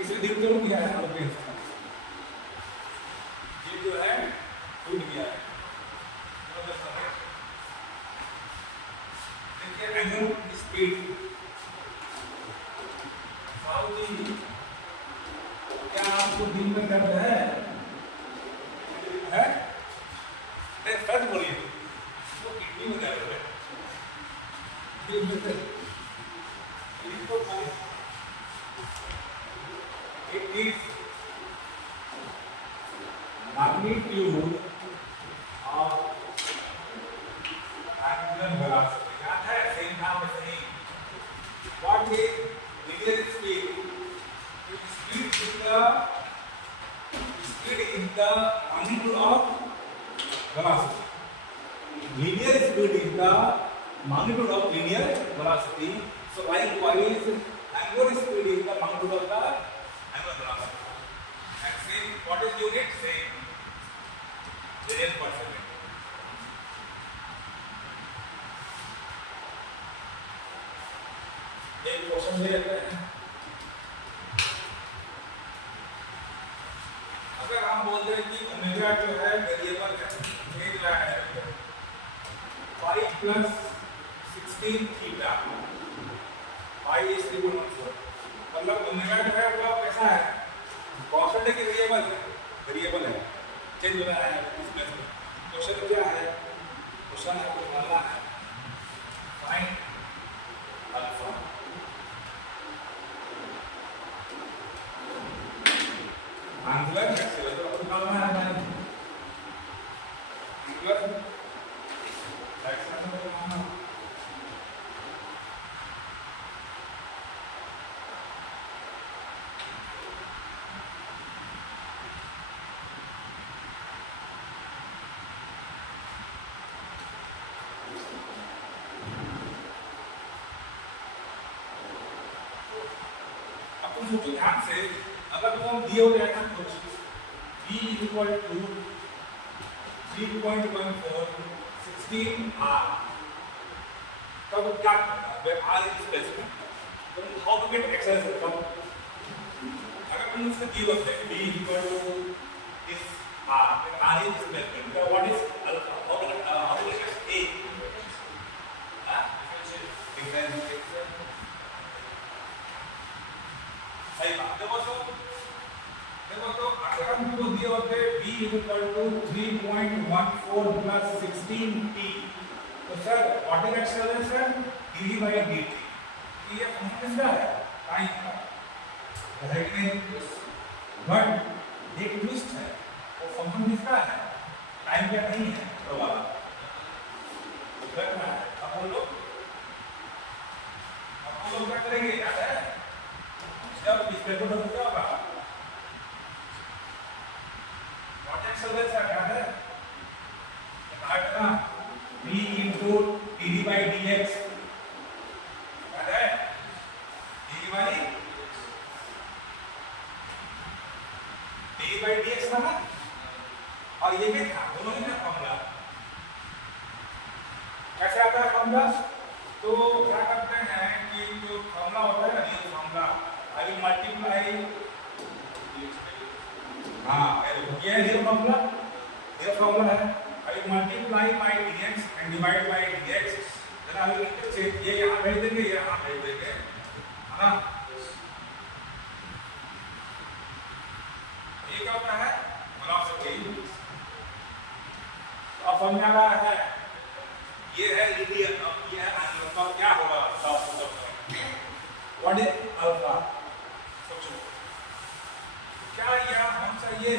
इसलिए दिल तोड़ गया है दिल जो है टूट गया है देखिए एंगल स्पीड क्या आपको दिल में दर्द है सच बोलिए तो किडनी में दर्द है दिल में दर्द it is magnitude of angular velocity याद है सेम नाम है सही what is linear speed speed is the magnitude of velocity linear speed is the magnitude of linear velocity so likewise angular speed is the magnitude of the angular velocity and same what is unit same radian per second एक question ले लेते हैं अगर हम बोल रहे हैं कि ओमेगा जो है वेरिएबल है एक लाइन है 5 + 16 थीटा पाई इज 3.14 मतलब ओमेगा जो है वो कैसा है कांस्टेंट के वेरिएबल है चेंज हो रहा है इसमें क्वेश्चन क्या है क्वेश्चन आपको निकालना है फाइंड अल्फा एंगुलर एक्सेलरेटर को निकालना है एंगुलर एक्सेलरेटर को निकालना सोचो ध्यान से, अगर तुम दिए हो ऐसा कुछ b इक्वल टू 3.14 16 r, तब क्या करना है? r इज डिस्प्लेसमेंट, तो how to get exercise from, अगर तुम इससे दी होते b equal to this r, r is displacement, so what is alpha, how to get a, differentiation, सही बात। देखो तो अगर हमको दिए होते b equal to 3.14 plus 16t, तो sir what is acceleration, dv by dt, ये फंक्शन किसका है, टाइम का, है कि नहीं? बट एक ट्विस्ट है, वो फंक्शन किसका है, टाइम का नहीं है, तो वाला करना है। अब बोलो क्या करेंगे, याद है जब इस पेपर में क्या होगा, व्हाट एक्सेलरेशन याद है, कहा b into dv by dx, याद है dv by dx था ना, और ये भी था, दोनों ही था फॉर्मूला। कैसे आता है फॉर्मूला, तो क्या करते हैं कि जो फॉर्मूला होता है ना, ये फॉर्मूला आई विल मल्टीप्लाई, हाँ ये है फॉर्मूला, ये फॉर्मूला है, I will multiply by dx and divide by dx, then I will interchange, ये यहाँ भेज देंगे, ये यहाँ भेज देंगे, है ना? ये क्या होता है, वेलोसिटी। अब समझ आ रहा है, ये है लीनियर, ये है अल्फा, क्या होगा व्हाट इज अल्फा, सोचो क्या यह हम चाहिए,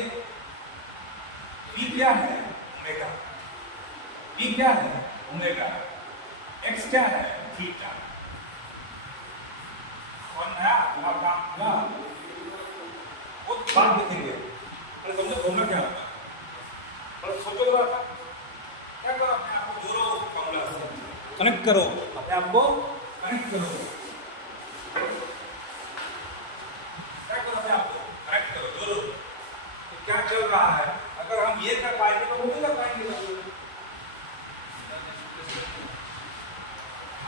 p क्या है, ओमेगा, p क्या है, ओमेगा, x क्या है, थीटा, कौन है आपका, वो बात देखेंगे, अरे समझो फॉर्मूला क्या होता है, पर सोचो जरा, क्या करो, अपने आप को जोड़ो, फॉर्मूला से कनेक्ट करो, अपने आप को कनेक्ट करो, क्या करो, अपने आप को कनेक्ट करो, जोड़ो, तो क्या चल रहा है, अगर हम ये कर पाएंगे तो वो भी कर पाएंगे,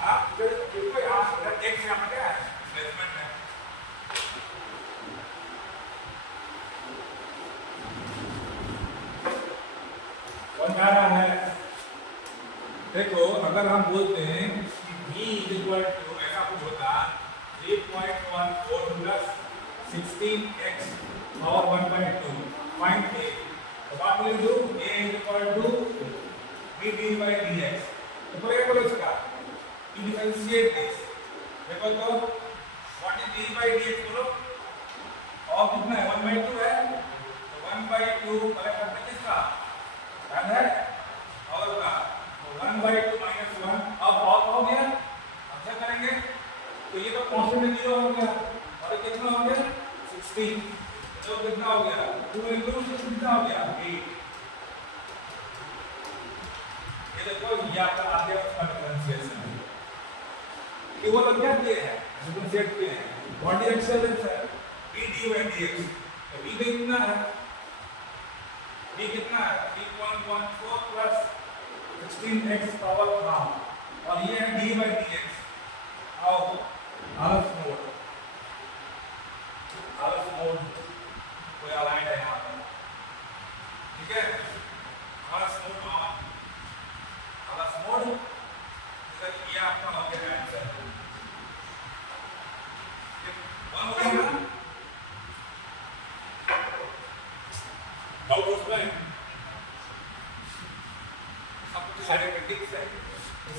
हाँ देखो यहाँ एक यहाँ पर क्या है, डिस्प्लेसमेंट है, कौन जा रहा है, देखो अगर हम बोलते हैं कि v इक्वल टू ऐसा कुछ होता 3.14 प्लस 16x और 1/2, फाइंड a, तो बात बोले जो a equal to v dv by dx, तो क्या करो इसका, you differentiate this, देखो तो what is dv by dx बोलो, और कितना है, 1/2 है, तो 1/2 करेक्ट करते किसका, याद है, और का 1/2 माइनस 1, अब और हो गया, अब क्या करेंगे, तो ये तो कांस्टेंट 0 हो गया, और कितना हो गया 16, तो कितना हो गया 2 into 6 कितना हो गया 8, ये देखो ये आपका आ गया उसका डिफरेंशिएशन, कि वो लोग क्या दिए हैं, डिफरेंशिएट किए हैं, what is acceleration, b dy dx, तो b कितना है, b कितना है 3.14 प्लस 16x पावर हाफ, और ये है d by dx, आओ आलस मोड कोई अलाइंड है यहाँ पर, ठीक है, आलस मोड, तो ये आपका हो गया आंसर, वन हो गया ना, डाउट उसमें सब कुछ सारे प्रैक्टिस है,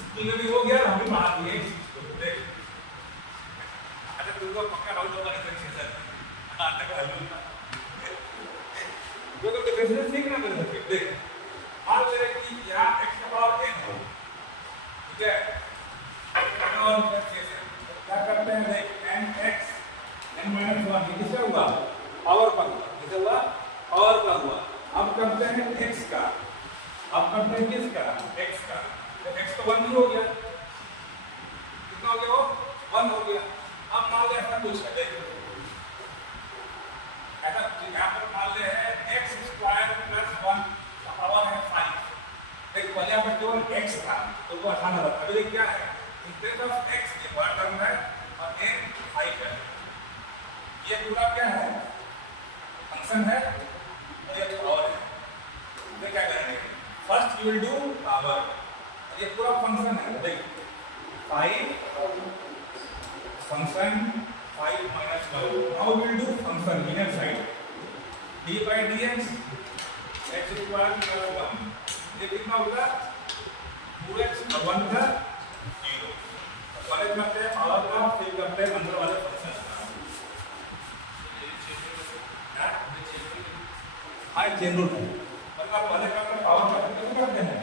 स्कूल में भी हो गया, हम भी पढ़ा दिए इस चीज को, देख अच्छा तुमको पक्का डाउट होगा डिफरेंशिएशन, हां तक हल जो तो डिफरेंशिएशन सीखना मेरे से, देख मान ले कि यहाँ x का पावर n हो, ठीक है, और डिफरेंशिएशन क्या करते हैं, देख nx n - 1 ये किसका हुआ, पावर का हुआ, किसका हुआ, पावर का हुआ, अब करते हैं x का, अब करते हैं किसका, x का, तो x तो 1 ही हो गया, कितना हो गया वो 1 हो गया, अब मान ले ऐसा कुछ है, देख बराबर, अभी ये क्या है, इन प्लेस ऑफ x ये बड़ा टर्म है और n 5 है, ये पूरा क्या है, फंक्शन है और ये पावर है। तो क्या करेंगे, first you will do power, ये पूरा फंक्शन है, देख 5 function 5 minus 1, now we will do function inner side, d by dx x equal to 1, ये कितना होगा 2x और 1 का 0, पहले करते हैं पावर का, फिर करते हैं अंदर वाले फंक्शन का, हाँ चेन रूल है, मतलब पहले करते हैं पावर का, फिर करते हैं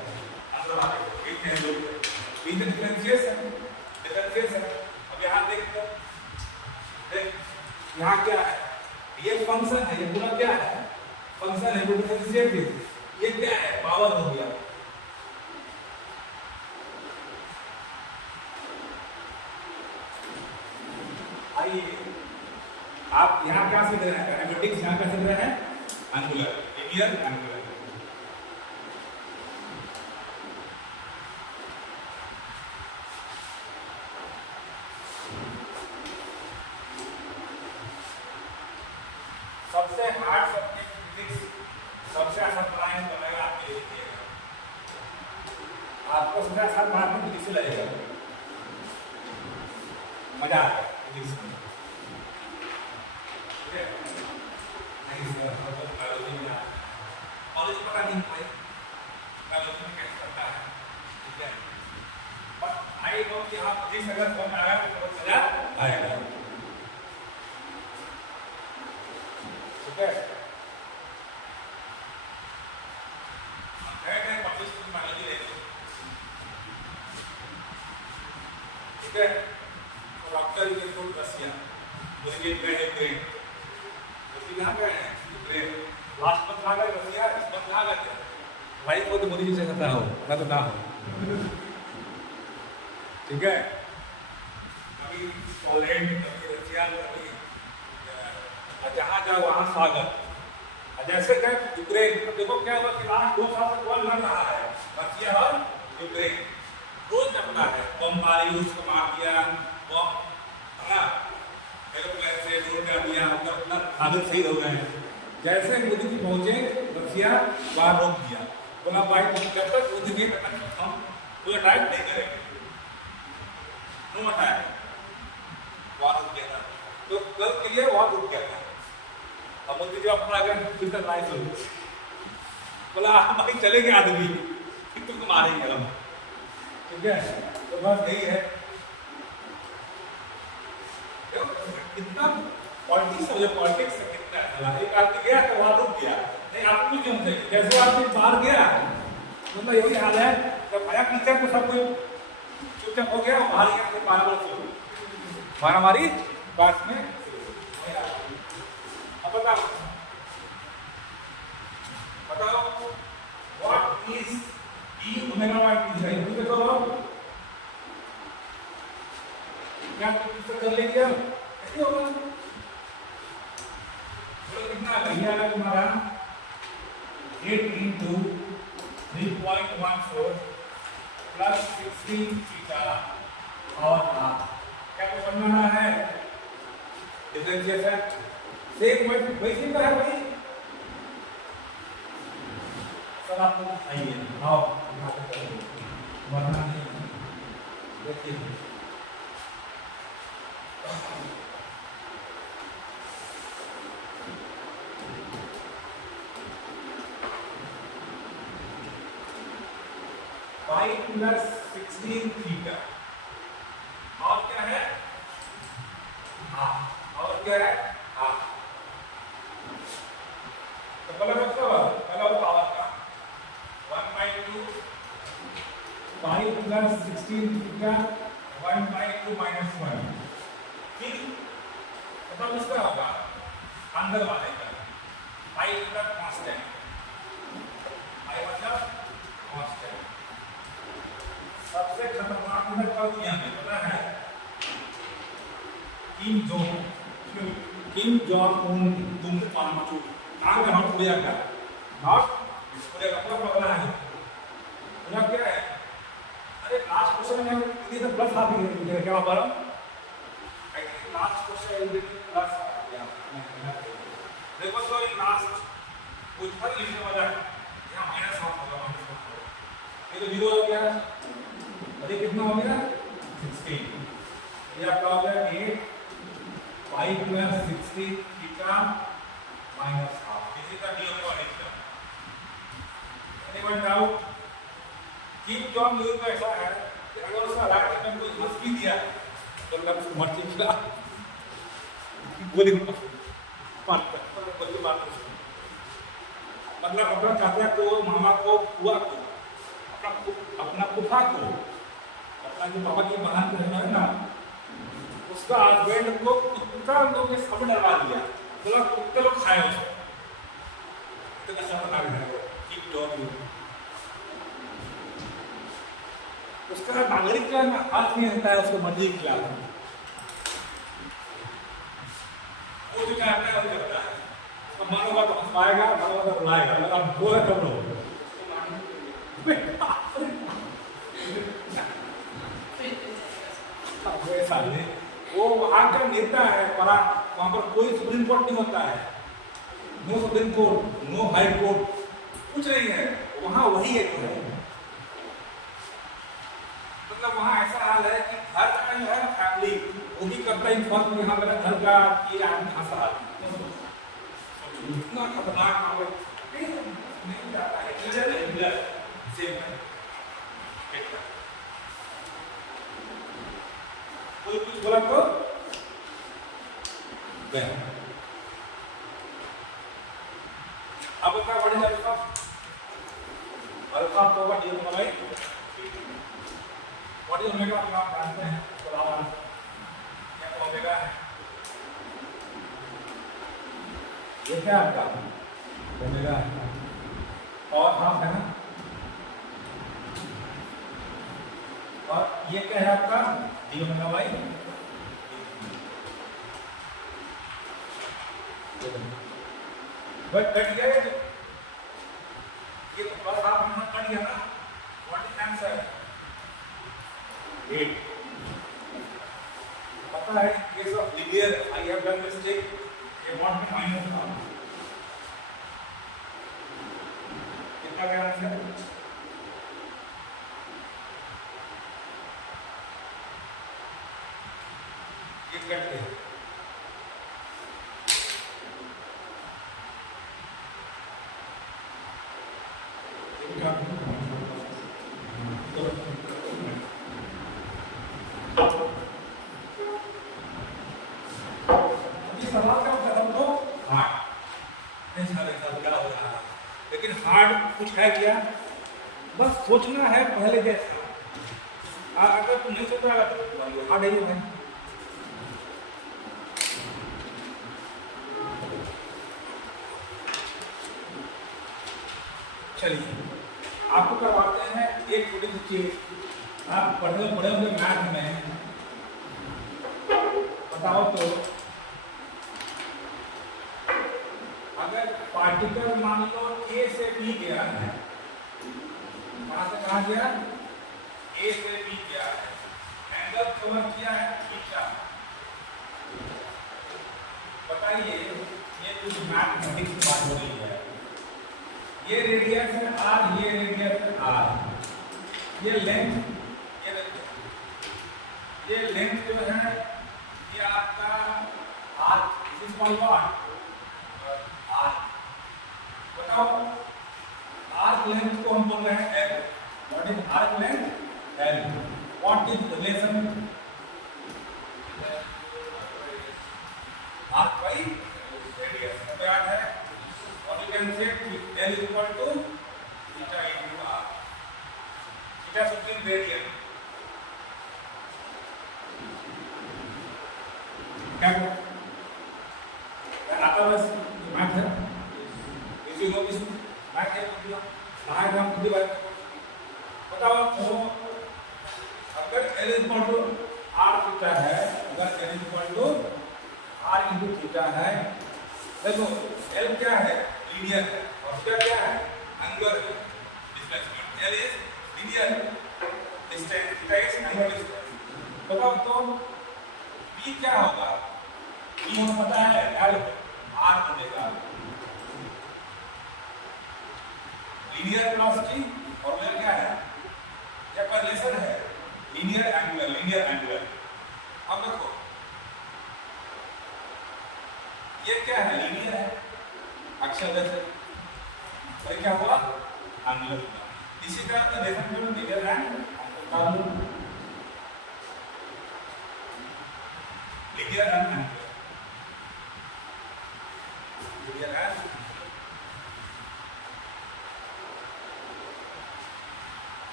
अंदर वाले, ये चेन रूल है, बीच में डिफरेंशिएशन है। अब यहाँ देखते हैं, देख यहाँ क्या है, ये फंक्शन है, ये पूरा क्या है, फंक्शन है, डिफरेंशिएट, ये क्या है, पावर हो गया। आइए आप यहाँ क्या सीख रहे हैं, कैरेमेटिक्स यहाँ क्या सीख रहे हैं, एंगुलर, लिनियर एंगुलर। सबसे हार्ड सब्जेक्ट फिजिक्स, सबसे आसान पढ़ाई बनेगा आपके लिए, आपको सबसे आसान बात में फिजिक्स लगेगा, मजा आएगा फिजिक्स में, ठीक है। नहीं सर मतलब बायोलॉजी में बायोलॉजी पता नहीं भाई, बायोलॉजी में कैसे करता है, ठीक है, बट आई नो कि हाँ फिजिक्स अगर समझ आया तो मजा आएगा, ठीक है। ठीक है, तो डॉक्टर ये रसिया मुझे गए ब्रेन, तो यहाँ गए हैं ब्रेन, लास्ट में कहाँ गए रसिया, इस पर कहाँ गए थे भाई, वो तो मोदी जी से करता हो, मैं तो ना हो, ठीक है। कभी पोलैंड, कभी रसिया, कभी जहाँ जाओ वहाँ स्वागत, जैसे गए यूक्रेन, तो देखो क्या हुआ कि लास्ट 2 साल से कौन लड़ रहा है, रसिया और यूक्रेन, रोज अपना है, बमबारी उसको मार दिया, बम है ना, एरोप्लेन से ड्रोन कर दिया, उनका अपना आदत शहीद हो गए। जैसे मोदी जी पहुंचे रसिया बाहर रोक दिया, बोला भाई जब तक मोदी जी हम कोई अटैक नहीं करेंगे, नो अटैक, वहां रुक गया था, तो कल के लिए वहां रुक गया था, अब मोदी जी अपना अगर फिर तक लाइफ बोला भाई चलेंगे आदमी, फिर तुमको मारेंगे हम, ठीक है। तो बस यही है, कितना पॉलिटिक्स है, पॉलिटिक्स से कितना है, एक आदमी गया तो वहां रुक गया, नहीं आपको क्यों चाहिए, जैसे आदमी बाहर गया मतलब यही हाल है, जब आया टीचर तो सब कोई चुपचाप हो गया, बाहर गया तो मारामारी क्लास में। अब बताओ what is E omega naught है, ये तो क्या कर लेंगे हम, कैसे होगा, तो कितना भैया है तुम्हारा 8 into 3.14 प्लस 16 थीटा और क्या कुछ समझना है, डिफरेंशिएशन सेम वैसे का है भाई, सर आपको आइए आओ यहाँ पे करेंगे, वरना नहीं देखिए 5 plus 16 थीटा और क्या है हाफ, और क्या है हाफ, तो पहला पावर का 1/2 5 plus 16 थीटा 1/2 minus 1, फिर मतलब उसका होगा अंदर वाले का पाई मतलब कांस्टेंट, पाई मतलब कांस्टेंट। सबसे खतरनाक मतलब कब दुनिया में पता है, किम जोंग उन तुम पांचू नाम है, नॉर्थ कोरिया का, नॉर्थ कोरिया का पूरा पगला है, पूरा क्या है अरे लास्ट क्वेश्चन में ये तो प्लस आ गया क्या बोल रहा हूँ I think last question is plus या देखो तो लास्ट कुछ पर लिखने वाला है यहाँ माइनस हाफ होगा ये तो 0 हो गया अरे कितना हो गया 16 ये आपका हो गया 8 5 plus 60 theta minus half this is the d of our exam anyone doubt keep John Newton का ऐसा है कि अगर उसका राइट में कोई हंस भी दिया तो मतलब उसको मर्जी खिला गोली बात मतलब अपना चाचा को मामा को बुआ को अपना फूफा को अपना जो पापा की बहन है ना उसका हस्बैंड को कुत्ता लोग ने सब डरवा दिया तो कुत्ते लोग खाए उसको तो कैसा बना है कीप जॉन न्यूटन उसका नागरिक का हाथ नहीं रहता है उसको मर्जी खिला वो जो क्या है वो करता है तो मानोगा तो हंसवाएगा मानोगा तो रुलाएगा अगर आप बोले तब लो वैसा नहीं वो वहाँ का नेता है पर वहाँ पर कोई सुप्रीम कोर्ट नहीं होता है no supreme court no high court कुछ नहीं है वहाँ वही एक है मतलब वहाँ ऐसा हाल है कि घर का जो है फैमिली वो भी करता है फर्क यहाँ मेरा घर का ये आदमी हंसा इतना खतरनाक नहीं जाता है इधर सेम है कोई कुछ बोला तो अब क्या बढ़े अल्फा अल्फा को का डी बनाए व्हाट इज ओमेगा आप जानते हैं तो क्या ओमेगा है ये क्या आपका ओमेगा है और हाफ है ना और ये क्या है आपका डी ओमेगा वाई बट कट गया ये प्लस हाफ में कट गया ना व्हाट इज आंसर 8 पता है case of linear I have done mistake ये व्हाट में माइनस था कितना गया आंसर ये कट गया लेकिन हार्ड कुछ है क्या बस सोचना है पहले जैसा अगर तुम नहीं सोच रहा तो हार्ड ही है चलिए आपको करवाते हैं एक छोटी सी चीज आप पढ़े हुए मैथ में बताओ तो अगर पार्टिकल मान लो ए से बी गया है वहां से कहा गया ए से बी गया है एंगल कवर किया है थीटा बताइए ये कुछ मैथमेटिक्स की बात हो रही है ये रेडियस है आर ये रेडियस है आर ये लेंथ ये लेंथ जो है ये आपका r this is called what बताओ आर्क लेंथ को हम बोल रहे हैं L what is arc length L what is relation arc by radius तो याद है और you can say L is equal to theta into r theta सबसे रेडियन क्या आता बस मैथ है इसी नो इस मैथ है तो बाहर हम खुद बात बताओ तो अगर L is equal to r theta है अगर L is equal to r into theta है देखो L क्या है लीनियर है और थीटा क्या है angular displacement L is linear distance theta is angular distance. बताओ तो v क्या होगा? v हमें पता है l r omega linear velocity और वेल क्या है? क्या पर रिलेशन है? Linear angular. अब देखो ये क्या है? लीनियर है अक्षर जैसे, और क्या हुआ? एंगुलर। इसी तरह का रिलेशन में linear and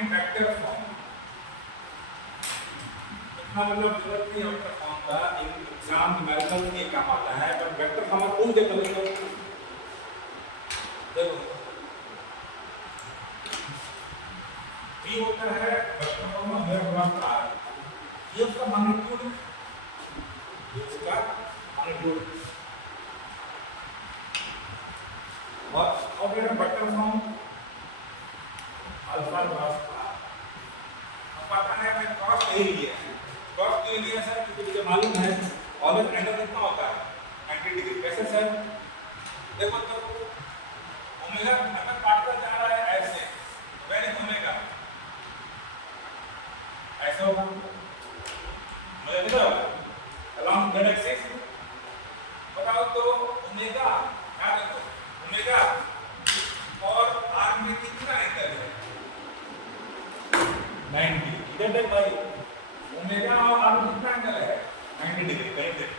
in vector form, इतना मतलब जरूरत नहीं वेक्टर फॉर्म का। एग्जाम न्यूमेरिकल के काम आता है, पर वेक्टर फॉर्म कौन दे बोलेगा? देखो v होता है वेक्टर फॉर्म में मेरा प्लस r, ये उसका मैग्नीट्यूड, और vector form alpha cross r. अब पता है मैं क्रॉस नहीं लिया है। क्रॉस क्यों लिया सर? क्योंकि मुझे मालूम है ऑलवेज एंगल कितना होता है? 90 डिग्री। कैसे सर? देखो तो ओमेगा अगर पार्टिकल जा रहा है ऐसे, वेर इज ओमेगा? ऐसे होगा, मुझे दिख रहा होगा अलोंग z एक्सिस। बताओ तो ओमेगा क्या? देखो ओमेगा और r में कितना एंगल है? 90। इधर देख भाई, ओमेगा और r में कितना एंगल है? 90 डिग्री। कहीं देख,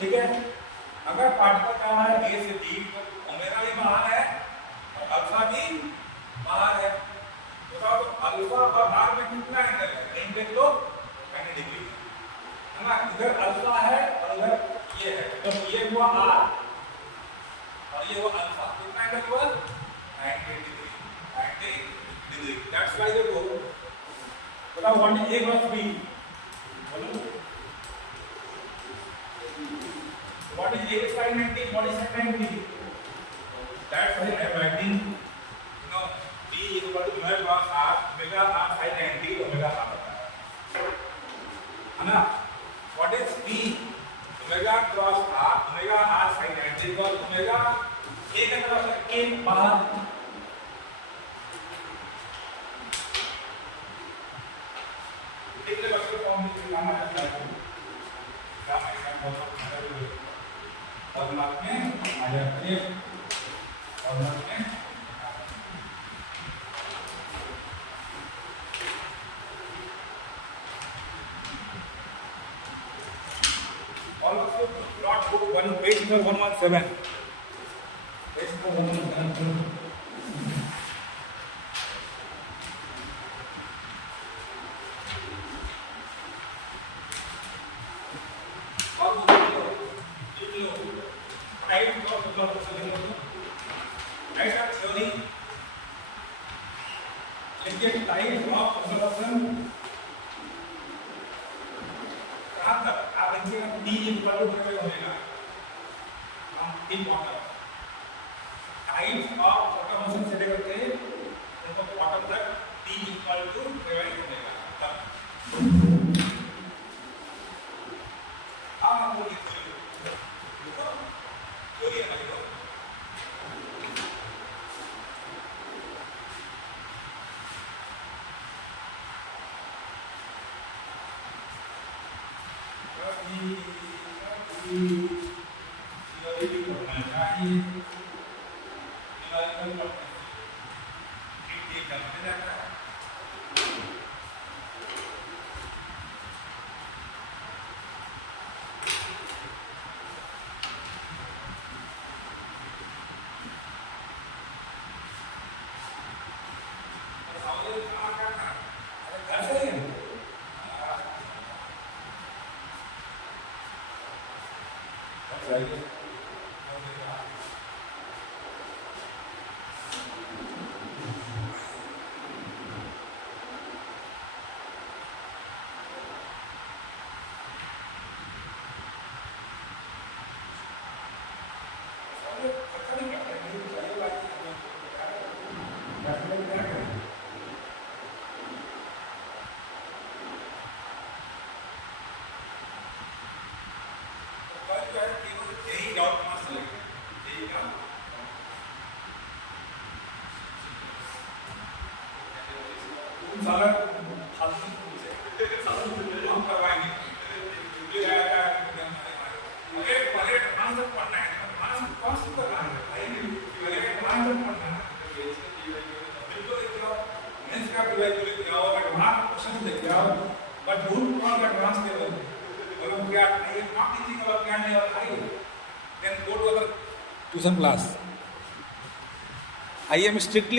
ठीक है। अगर पार्टिकल जा रहा है a से b, तो ओमेगा भी बाहर है और अल्फा भी बाहर है। बताओ तो अल्फा और r में कितना एंगल है? कहीं देख लो, 90 डिग्री है ना। इधर अल्फा है और इधर ये है, तो ये हुआ r और ये हुआ अल्फा। कितना एंगल हुआ? 90 डिग्री। 90 डिग्री। दैट्स व्हाई देखो, बताओ what is a plus b? बोलो what is a sin 90? What is sin 90? That's why I am writing b equal to omega cross r, omega r sin 90 omega r है ना। What is b? Omega cross r, omega r sin 90 equal omega a का तरफ a बाहर, इतने बच्चे form में लिखाना है क्या ऐसा बहुत और मार्क में आ जाते हैं और मार्क में also plot book 1 page number 117 page number 117 साला फालतू हम करवाएंगे ये आया मुझे पहले कहाँ तक पढ़ना है कहाँ से करना है पहले कहाँ तक पढ़ना है बिल्कुल मेंस का प्रिपेयर लेके आओ एडवांस क्वेश्चन लेके आओ but don't call advance level और क्या नहीं नॉट टीचिंग अबाउट क्या नहीं और high then go to other tuition class I am strictly